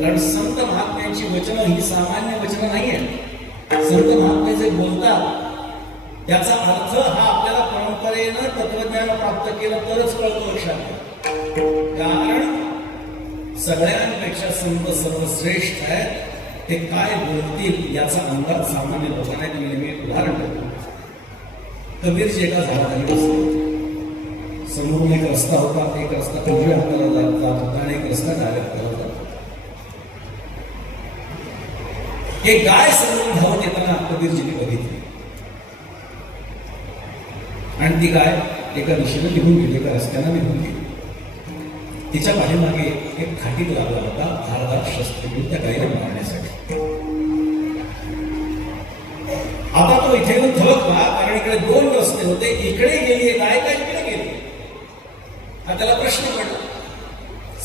कारण संत महात्म्यांची वचनं ही सामान्य वचनं नाही आहेत. संत महात्मे जे बोलतात त्याचा अर्थ हा आपल्याला परंपरेनं तत्वज्ञान प्राप्त केलं तरच कळतो लक्षात घ्या. कारण सगळ्यांपेक्षा संत सर्वश्रेष्ठ आहेत. ते काय बोलतील याचा अंदाज सामान्य लोकांना मी एक उदाहरण देतो. कबीरजी एका झाडाखाली बसले. समोरून एक रस्ता होता. एक रस्ता उजव्या हाताला जात होता आणि एक रस्ता डाव्या हाताला जात होता. एक गाय समोरून धावत येताना कबीरजीने बघितली आणि ती गाय एका दिशेने निघून गेली, एका रस्त्याने निघून गेली. तिच्या पाठीमागे एक खाटीक लागला होता धारदार शस्त्र घेऊन त्या गायीला मारण्यासाठी. आता तो इथे येऊन धडकला, कारण इकडे दोन रस्ते होते. इकडे गेली गाय का इकडे गेली हा त्याला प्रश्न पडला.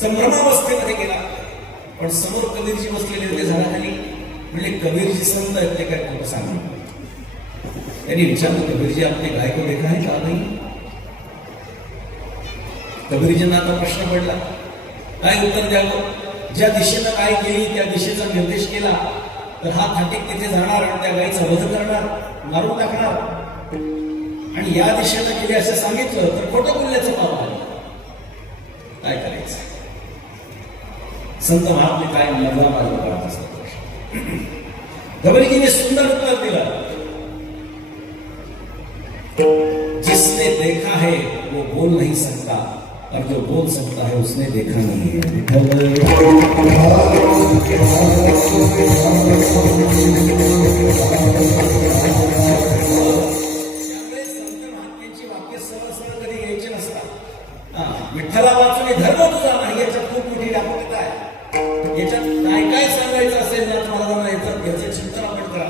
संभ्रमावस्थेमध्ये गेला. पण समोर कबीरजी बसलेले होते झाडाखाली. म्हणजे कबीरजी संत आहेत ते काय खोटं सांगू. त्यांनी विचारलं, कबीरजी आपली गाय को देखा है का नाही. कबीरजींना आता प्रश्न पडला काय उत्तर द्यावं. ज्या दिशेनं काय केली त्या दिशेचा निर्देश केला तर हा थाटीक तिथे जाणार आणि त्या गायीचा वध करणार, मारून टाकणार. आणि या दिशेनं गेली असं सांगितलं तर खोटं बोलण्याचं पाप आहे. काय करायचं. संत महात्मे काय मधला मार्ग काढत असतात. कबीरजीने सुंदर उत्तर दिलं. जिसने देखा है वो बोल नहीं सकता और जो बोल सकता है उसने देखा नहीं है. संत महात्म्यांची वाक्य सरळ सरळ कधी घ्यायची नसतात. विठ्ठला वाचून धर्म तुझा नाही याच्यात खूप मोठी व्यापकता आहे. याच्यात काय काय सांगायचं असेल ना तुम्हाला याचं चिंतन आपण करा.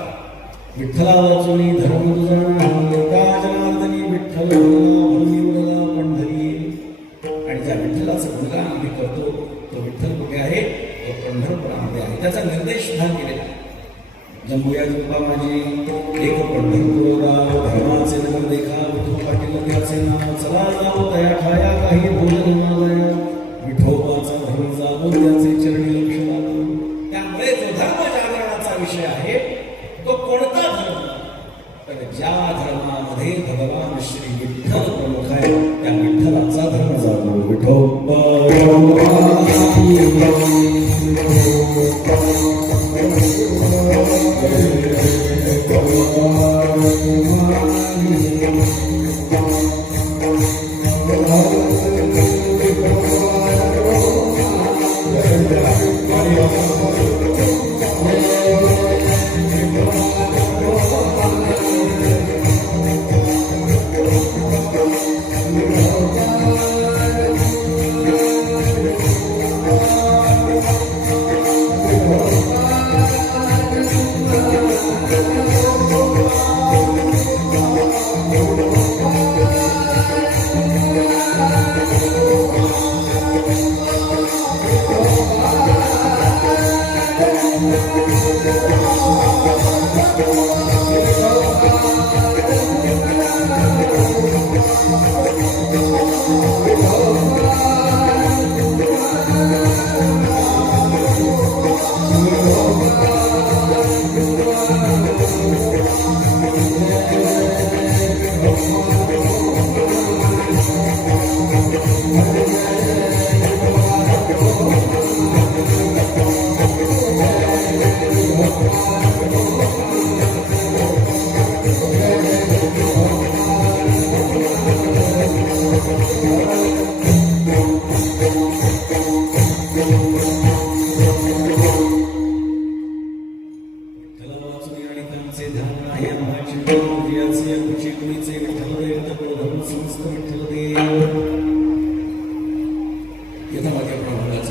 विठ्ठला वाचून धर्म तुझा नाही का जनार्दनी विठ्ठल भरला पंढरी. आणि ज्या विठ्ठलाचं गुणगान आम्ही करतो तो विठ्ठल कुठे आहे, तो पंढरपुरामध्ये आहे. त्याचा निर्देश सुद्धा केलेला आहे. जंबुया जुंबा माझी एक पंढरपुरा धर्माचे नगर देखा विठो पाटील त्याचे नाव चला जाऊ तया ठाया काही भोजन नालया विठोबाचा धर्म जाणून त्याचे चरणी लक्ष लागून. त्यामुळे जो धर्म जागरणाचा विषय आहे तो कोणता धर्म, तर ज्या धर्मामध्ये भगवान श्री विठ्ठल प्रमुख आहे त्या विठ्ठलाचा धर्म जाणून विठोबा.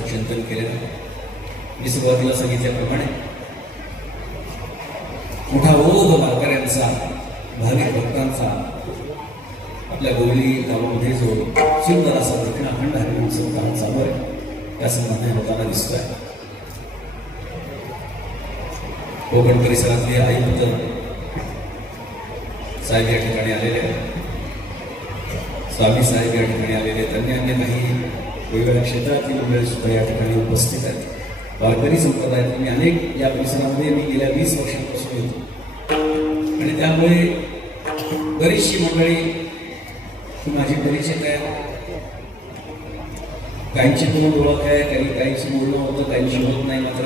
चिंतन केलेलं. मी सुरुवातीला सांगितल्याप्रमाणे मोठा ओघ वारकऱ्यांचा, भाविक भक्तांचा आपल्या गोवली गावामध्ये जो सुंदर असा दक्षिणाखंड हरिवंश चालू आहे त्या संबंधाने होताना दिसतोय. कोकण परिसरातले आयुक्त साहेब या ठिकाणी आलेले आहेत. स्वामी साहेब या ठिकाणी आलेले आहेत. अन्य काही वेगवेगळ्या क्षेत्रातील मंडळी सुद्धा या ठिकाणी उपस्थित आहेत. वारकरी संप्रदायात मी अनेक या परिसरामध्ये मी गेल्या 20 वर्षांपासून येतो आणि त्यामुळे बरीचशी मंडळी ही माझी परिचित आहे. काहींची तोंड ओळख आहे, काहींची बोलणं होतं, काहींची होत नाही. मात्र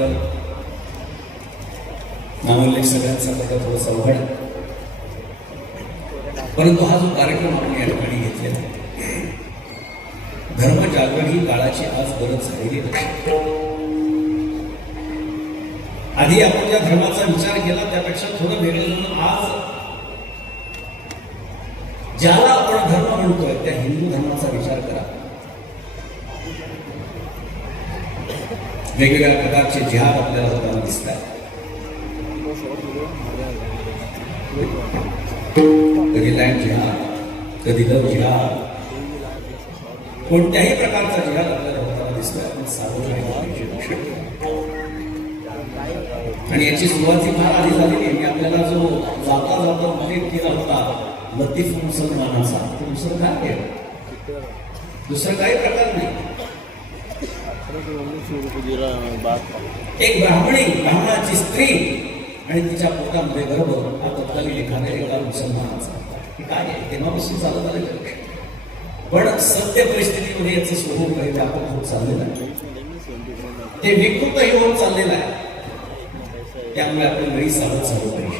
नामोल्लेख सगळ्यांचा बघा थोडंसं अवघड आहे. परंतु हा जो कार्यक्रम आपण या ठिकाणी घेतलेला धर्म जागरण ही काळाची आज गरज झालेली आहे. आधी आपण ज्या धर्माचा विचार केला त्यापेक्षा थोडं वेगळं म्हणून आज ज्याला आपण धर्म म्हणतोय त्या हिंदू धर्माचा विचार करा. वेगवेगळ्या प्रकारचे जिहाद आपल्याला होताना दिसतात. कधी लँड जिहाद, कधी लव जिहाद, कोणत्याही प्रकारचा जिहाद आपल्याला होताना दिसतोय. आपण सावध राहिलं पाहिजे. आणि याची सुरुवात फार आधी झालेली आहे. मी आपल्याला जो जाता जाता उल्लेख केला होता लतीफ मुसलमानाचा, तो दुसरं काय केलं, दुसरं काही प्रकार नाही. एक ब्राह्मणाची स्त्री आणि तिच्या पोटामध्ये गर्भ हा तत्कालीन एखाद्या एका मुसलमानाचा. हे काय आहे तेव्हापासून चालत आलेलं. पण सत्य परिस्थितीमध्ये याचं स्वरूप काही व्यापक होत चाललेलं आहे, ते विकृतही होत चाललेलं आहे. त्यामुळे आपण वेळी सावध झालं पाहिजे.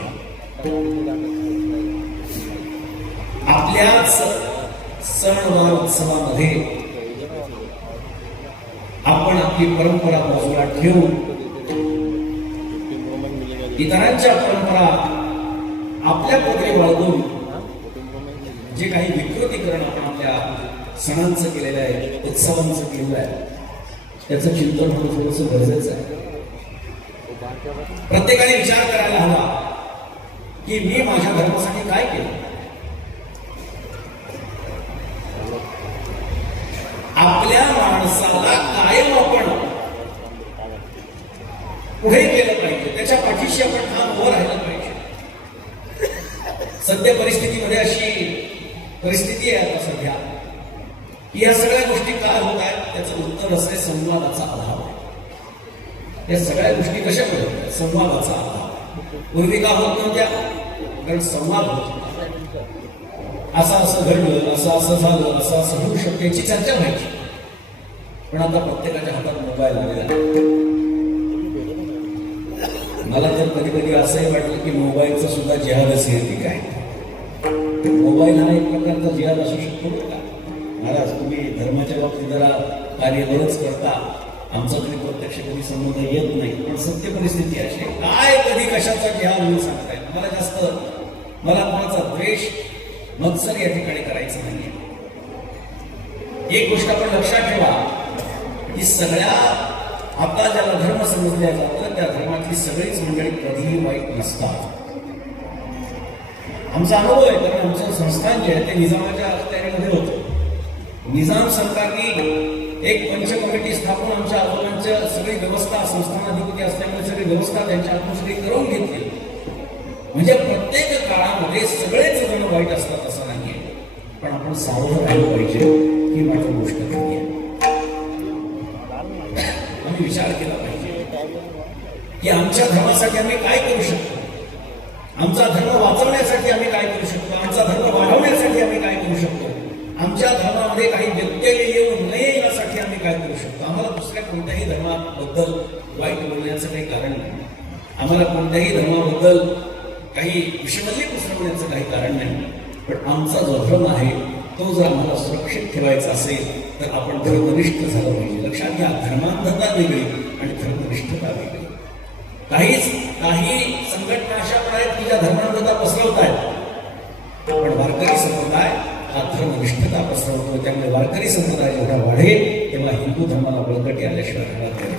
आपल्याच सणवार उत्सवामध्ये आपण आपली परंपरा बाजूला ठेवून इतरांच्या परंपरा आपल्या पदरी बाळगून जे काही विकृतीकरण आपण आपल्या सणांचं केलेलं आहे, उत्सवांचं केलेलं आहे, त्याचं चिंतन होणं थोडंसं गरजेचं आहे. प्रत्येकाने विचार करायला हवा की मी माझ्या धर्मासाठी काय केलं. आपल्या माणसाला कायम आपण पुढे केलं पाहिजे, त्याच्या पाठीशी आपण ठाम उभं राहिलं पाहिजे. सध्या परिस्थितीमध्ये अशी परिस्थिती आहे आता सध्या की या सगळ्या गोष्टी काय होत आहेत त्याचं उत्तर असं संवादाचा अभाव आहे. या सगळ्या गोष्टी कशा मिळतात, संवादाचा अभाव. पूर्वी का होत नव्हत्या, कारण संवाद होत. असं असं घडलं, असं असं झालं, असं असं होऊ शकतं याची चर्चा व्हायची. पण आता प्रत्येकाच्या हातात मोबाईल आलेला. मला तर कधी कधी असंही वाटलं की मोबाईलचा सुद्धा जिहादच आहे काय. मोबाईल हा एक प्रकारचा जिहाद असू शकतो का. महाराज तुम्ही धर्माच्या बाबतीत जरा कार्य बरंच करता, आमचा तरी प्रत्यक्ष कधी संबंध येत नाही. पण सत्य परिस्थिती अशी काय कधी कशाचा जिहाद होऊ सांगताय. मला कोणाचा द्वेष मत्सर या ठिकाणी करायचं नाहीये. एक गोष्ट आपण लक्षात ठेवा की सगळ्या आता ज्याला धर्म समजल्या जातं त्या धर्मातली सगळीच मंडळी कधीही वाईट नसतात. आमचा अनुभव आहे, कारण आमचं संस्थान जे आहे ते निजामाच्या अखत्यारीमध्ये होतं. निजाम सरकारने एक पंच कमिटी स्थापून आमच्या आजोबांच्या सगळी व्यवस्था, संस्थानाधिपती असल्यामुळे सगळी व्यवस्था त्यांच्या हातून सगळी करून घेतली. म्हणजे प्रत्येक काळामध्ये सगळेच जण वाईट असतात असं नाहीये. पण आपण सावध राहिलं पाहिजे ही माझी गोष्ट खरी आहे. आम्ही विचार केला पाहिजे की आमच्या धर्मासाठी आम्ही काय करू शकतो, आमचा धर्म वाचवण्यासाठी आम्ही काय करू शकतो, आमचा धर्म वाढवण्यासाठी आम्ही काय करू शकतो, आमच्या धर्मामध्ये काही व्यत्यय येऊ नये यासाठी आम्ही काय करू शकतो. आम्हाला दुसऱ्या कोणत्याही धर्माबद्दल वाईट बोलण्याचं काही कारण नाही. आम्हाला कोणत्याही धर्माबद्दल काही विषमल्ली पसरवण्याचं काही कारण नाही. पण आमचा जो धर्म आहे तो जर आम्हाला सुरक्षित ठेवायचा असेल तर आपण धर्मनिष्ठ झालं पाहिजे. लक्षात घ्या, धर्मांधता वेगळी आणि धर्मनिष्ठता वेगळी. काही संघटना अशा पण आहेत की ज्या धर्मांधता पसरवत आहेत, पण वारकरी संप्रदाय हा धर्मनिष्ठता पसरवतो. त्यामुळे वारकरी संप्रदाय जेवढा वाढेल तेव्हा हिंदू धर्माला बळकटी आल्याशिवाय वारकरी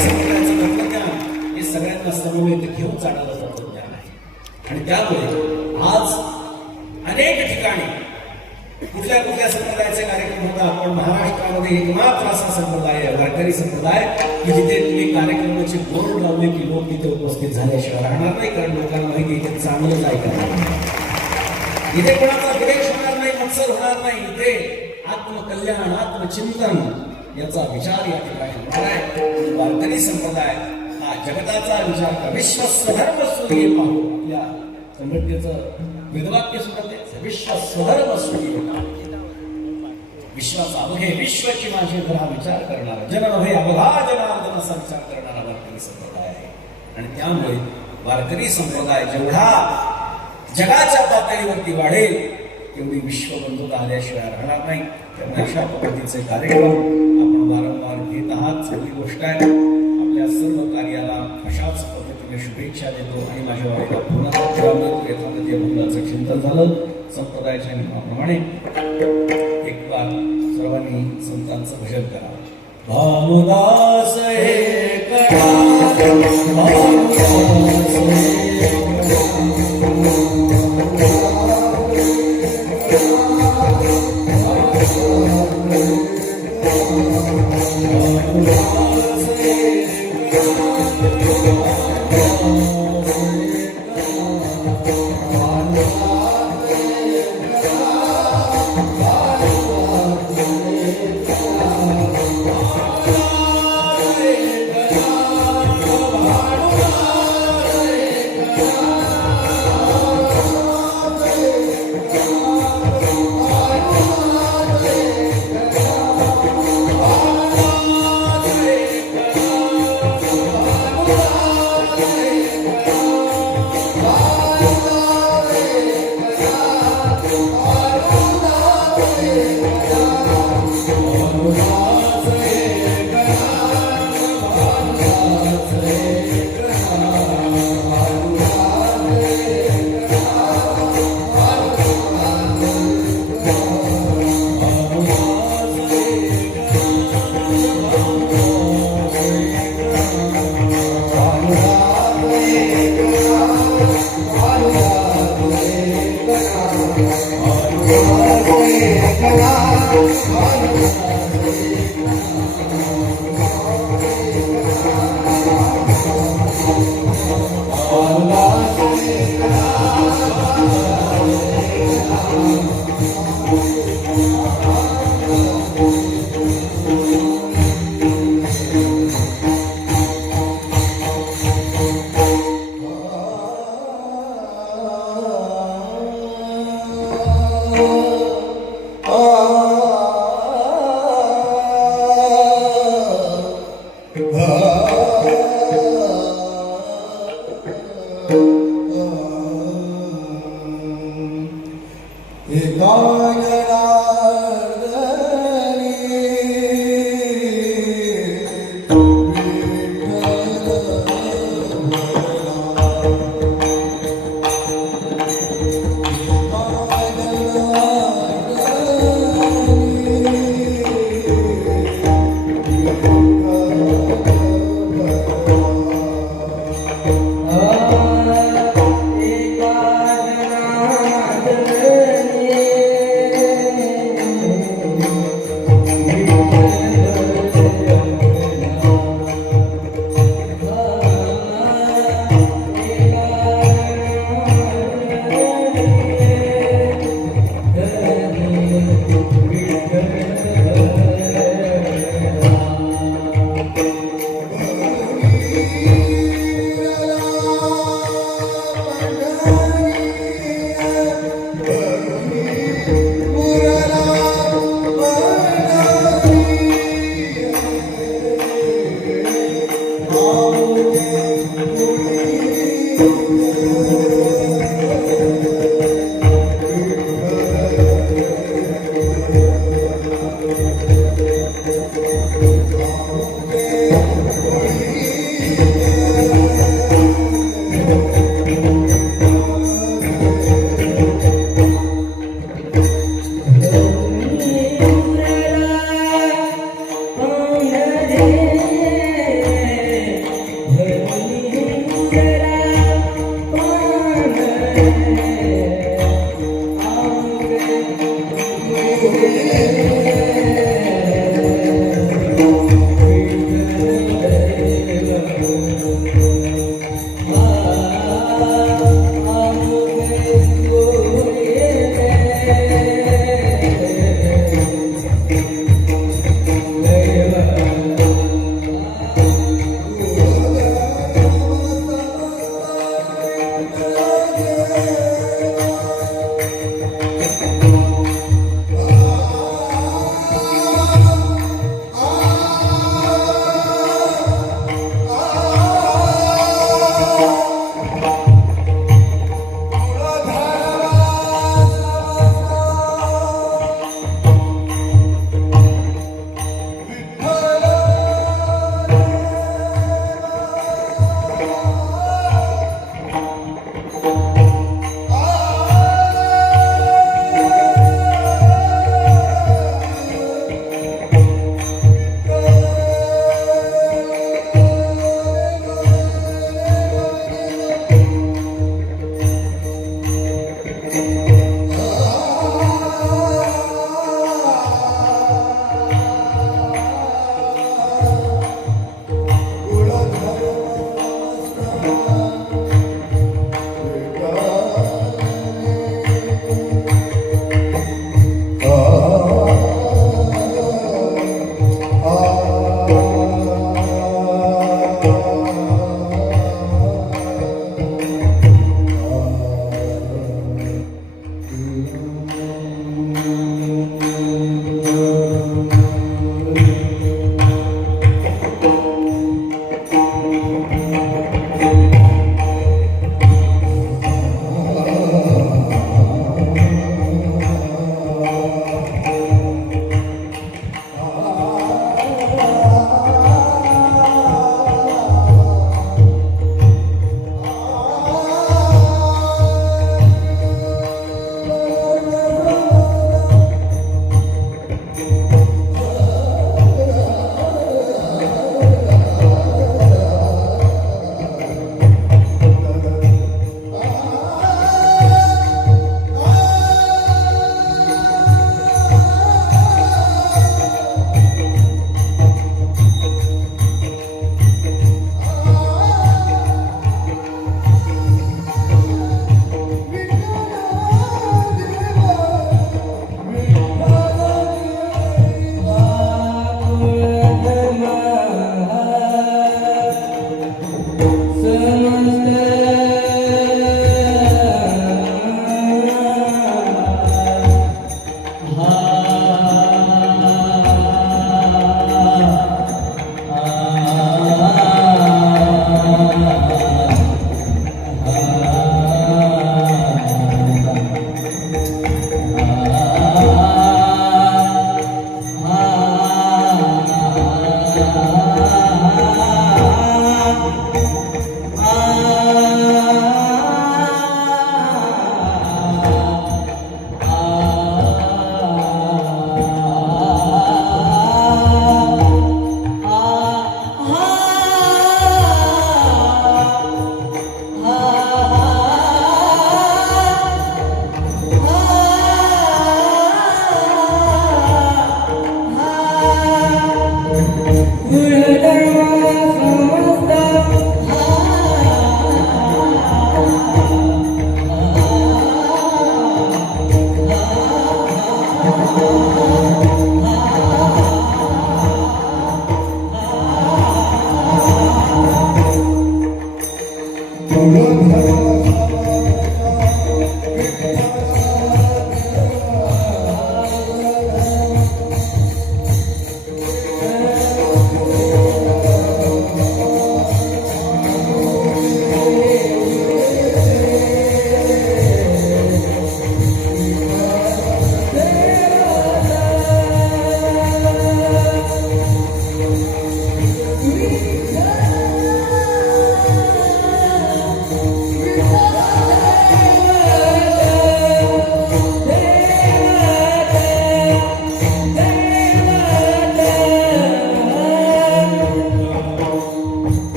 संप्रदायाचं तत्वज्ञान हे सगळ्यांना समवेत घेऊन चाललं तत्वज्ञान आहे. आणि त्यामुळे आज अनेक ठिकाणी कुठल्या कुठल्या संप्रदायाचे कार्यक्रम होता. पण महाराष्ट्रामध्ये एकमात्र असा संप्रदाय आहे वारकरी संप्रदाय की जिथे तुम्ही कार्यक्रमाचे बोर्ड लावले की लोक तिथे उपस्थित झाल्याशिवाय राहणार नाही. कारण लोकांना माहिती आहे चांगलंच ऐकणार. इथे कोणाचा द्वेष होणार नाही, मत्सर होणार नाही. इथे आत्मकल्याण, आत्मचिंतन याचा विचार या ठिकाणी होणार आहे. वारकरी संप्रदाय हा जगताचा विचार कर. विश्व स्वधर्म सूर्य पाहू. आपल्या संघटनेचं वेदवाक्य सुद्धा तेच, विश्व स्वधर्म सूर्य. विश्वाचा अवघे विश्वाची माझे घरा विचार करणारा जन नव्हे अवघा जनार्दन असा विचार करणारा वारकरी संप्रदाय आहे. आणि त्यामुळे वारकरी संप्रदाय जेवढा जगाच्या पातळीवरती वाढेल तेवढी विश्वबंधुता आल्याशिवाय राहणार नाही. त्यामुळे अशा पद्धतीचे कार्यक्रम आपण वारंवार घेत आहात, चांगली गोष्ट आहे. आपल्या सर्व कार्याला अशाच पद्धतीने शुभेच्छा देतो. आणि माझ्या वाईला पुन्हा यथागती अभंगाचं चिंतन झालं. संप्रदायाच्या नियमाप्रमाणे एक बार सर्वांनी संतांचं भजन करा. भानुदास हे करा, भानुदास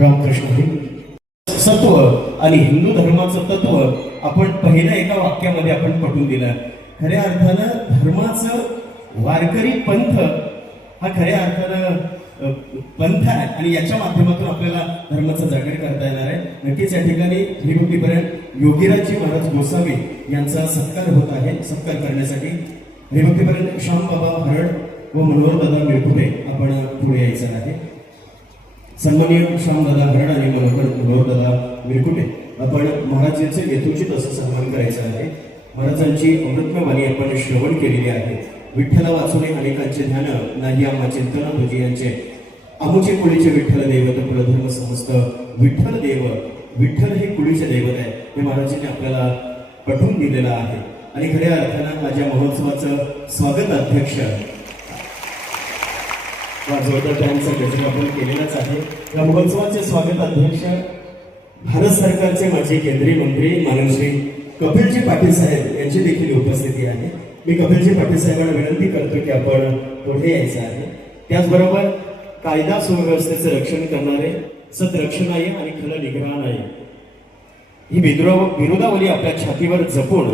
रामकृष्ण हरी. सत्व आणि हिंदू धर्माचं तत्व आपण पहिल्या एका वाक्यामध्ये आपण पटवून दिलं. खऱ्या अर्थानं धर्माचं वारकरी पंथ हा खऱ्या अर्थानं पंथ आहे आणि याच्या माध्यमातून आपल्याला धर्माचं जागर करता येणार आहे. नक्कीच या ठिकाणी हरिभक्तीपर्यंत योगीराजजी महाराज गोसावी यांचा सत्कार होत आहे. सत्कार करण्यासाठी हरिभक्तीपर्यंत श्याम बाबा हरड व मनोहरदादा मिरकुटे आपण पुढे यायचं आहे. सन्माननीय श्यामदादा हरड आणि मनोहरदादा मिरकुटे आपण महाराजांचे यथोचित असं सन्मान करायचा आहे. महाराजांची अमृतवाणी आपण श्रवण केलेली आहे. विठ्ठला वाचुने अनेकांचे ध्यान नाही आम्हा चिंतन तुझी यांचे आमुचे कुळीचे विठ्ठल दैवत कुलधर्म समस्त विठ्ठल देव. विठ्ठल हे कुळीचे दैवत आहे हे महाराजांनी आपल्याला पटवून दिलेलं आहे. आणि खऱ्या अर्थानं माझ्या महोत्सवाचं स्वागत अध्यक्ष जोरदार त्यांचा गजर आपण केलेलाच आहे. या महोत्सवाचे स्वागत अध्यक्ष भारत सरकारचे माजी केंद्रीय मंत्री माननीय श्री कपिलजी पाटील साहेब यांची देखील उपस्थिती आहे. मी कपिलजी पाटील साहेबांना विनंती करतो की आपण पुढे यायचं आहे. त्याचबरोबर कायदा सुव्यवस्थेचे रक्षण करणारे सतरक्षणाय आणि खल निग्रहणाय ही विरोधावली आपल्या छातीवर जपून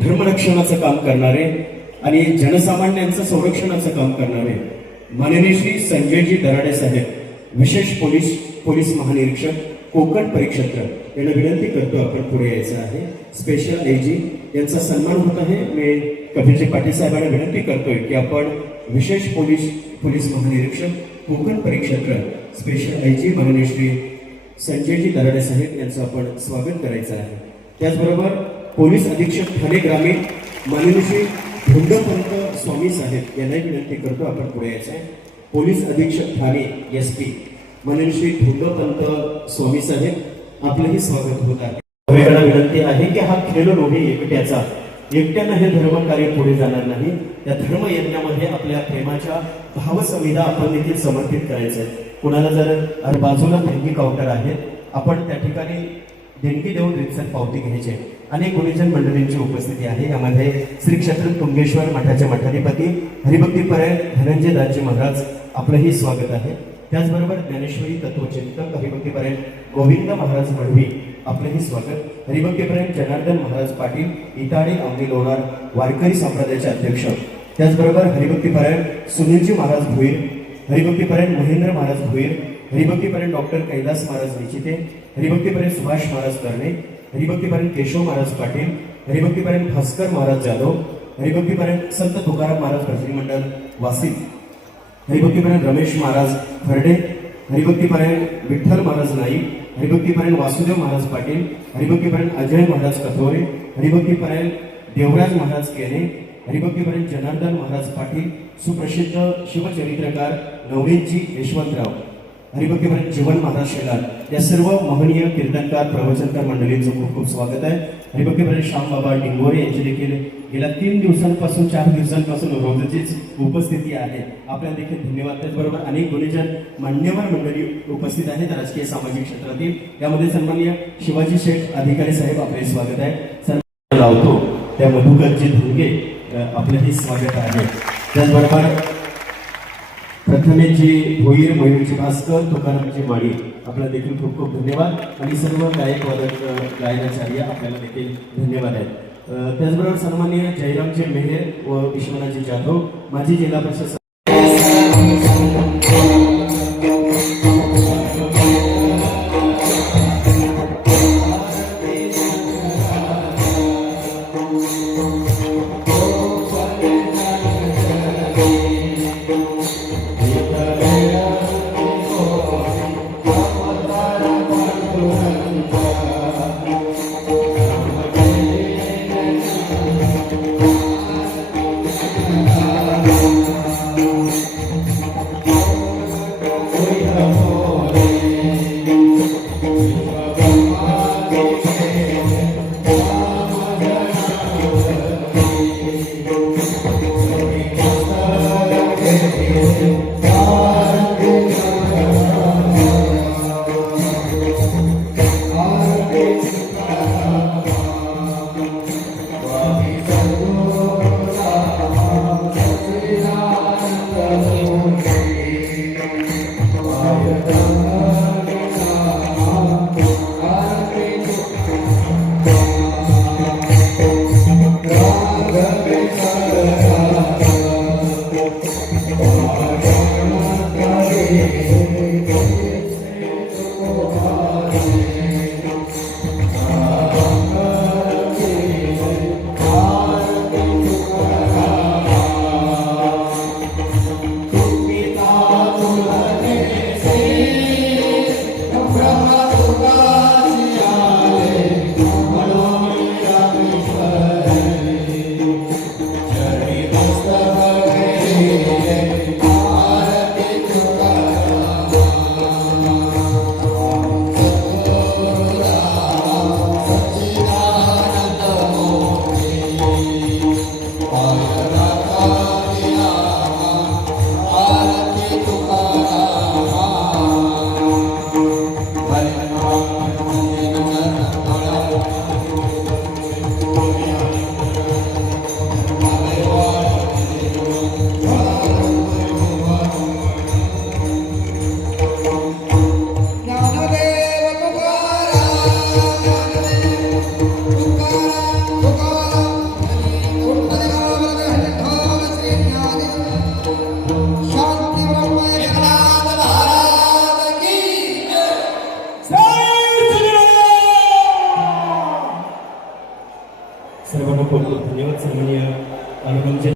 धर्मरक्षणाचं काम करणारे आणि जनसामान्यांचं संरक्षणाचं काम करणारे माननीय श्री संजयजी दराडे साहेब विशेष पोलीस महानिरीक्षक कोकण परिक्षेत्र यांना विनंती करतो आपण पुढे यायचं आहे. स्पेशल एजी यांचा सन्मान होत आहे. मी कपिलजी पाटील साहेबांना विनंती करतोय की आपण विशेष पोलीस महानिरीक्षक कोकण परिक्षेत्र स्पेशल एजी माननीय श्री संजयजी दराडे साहेब यांचं आपण स्वागत करायचं आहे. त्याचबरोबर पोलीस अधीक्षक ठाणे ग्रामीण माननीय श्री धुंडपंत स्वामी साहेब यांनाही विनंती करतो आपण पुढे यायचं आहे. पोलीस अधीक्षक ठाणे SP माननीय श्री धुंडपंत स्वामी साहेब आपलंही स्वागत होत आहे. सगळ्यांना विनंती आहे की हा खेळ लोढी एकट्याचा एकट्यानं हे धर्मकार्य पुढे जाणार नाही. या धर्म यज्ञामध्ये आपल्या प्रेमाच्या भावसंविधा आपण देखील समर्पित करायचं आहे. कुणाला जर बाजूला देणगी काउंटर आहे आपण त्या ठिकाणी देणगी देऊन रितसर पावती घ्यायचे. अनेक गुणीजन मंडळींची उपस्थिती आहे. यामध्ये श्री क्षेत्र तुंगेश्वर मठाचे मठाधिपती हरिभक्तीपरायण धनंजय दासजी महाराज आपलंही स्वागत आहे. त्याचबरोबर ज्ञानेश्वरी तत्वचिंतक हरिभक्तीपरायण गोविंद महाराज मढवी आपलंही स्वागत. हरिभक्तीपरायण जनार्दन महाराज पाटील इटाडे आंबी लोणार वारकरी संप्रदायाचे अध्यक्ष. त्याचबरोबर हरिभक्तीपरायण सुनीलजी महाराज भुईर हरिभक्तीपरायण महेंद्र महाराज भुईर हरिभक्तीपरायण डॉक्टर कैलास महाराज निचिते हरिभक्तीपरायण सुभाष महाराज करणे हरिभक्तीपरायण केशव महाराज पाटील हरिभक्तीपरायण भास्कर महाराज जाधव हरिभक्तीपरायण संत तुकाराम महाराज भजनी मंडळ वासिक हरिभक्तीपरायण रमेश महाराज खर्डे हरिभक्तीपरायण विठ्ठल महाराज नाईक हरिभक्तीपरायण वासुदेव महाराज पाटील हरिभक्तीपरायण अजय महाराज कथोरे हरिभक्तीपरायण देवराज महाराज केने हरिभक्तीपरायण जनार्दन महाराज पाटील सुप्रसिद्ध शिवचरित्रकार नवनीतजी यशवंतराव हरिभक्तीपरायण जीवन महाराज शेलार या सर्व महनीय कीर्तनकार प्रवचनकार मंडळींचं खूप खूप स्वागत आहे. हरिभक्तीपरायण श्यामबाबा डिंगोरे यांची देखील गेल्या 4 दिवसांपासून रोजचीच उपस्थिती आहे. आपल्याला देखील धन्यवाद. त्याचबरोबर अनेक गुणीजन मान्यवर मंडळी उपस्थित आहेत राजकीय सामाजिक क्षेत्रातील. यामध्ये सन्माननीय शिवाजी शेठ अधिकारी साहेब आपले स्वागत आहे. सन्मान लावतो त्या मधुकरजी धुंगे आपलेही स्वागत आहे. त्याचबरोबर प्रथमेशजी भोईर मयूरजी भास्कर तुकारामजी माळी आपल्याला देखील खूप खूप धन्यवाद. आणि सर्व गायक वादक गायनाचार्य आपल्याला देखील धन्यवाद आहेत. त्याचबरोबर सन्माननीय जयरामजी मेहेर व विश्वनाथजी जाधव माजी जिल्हा परिषद सर्वांना खूप खूप धन्यवाद. सन्माननीय अनुगमचे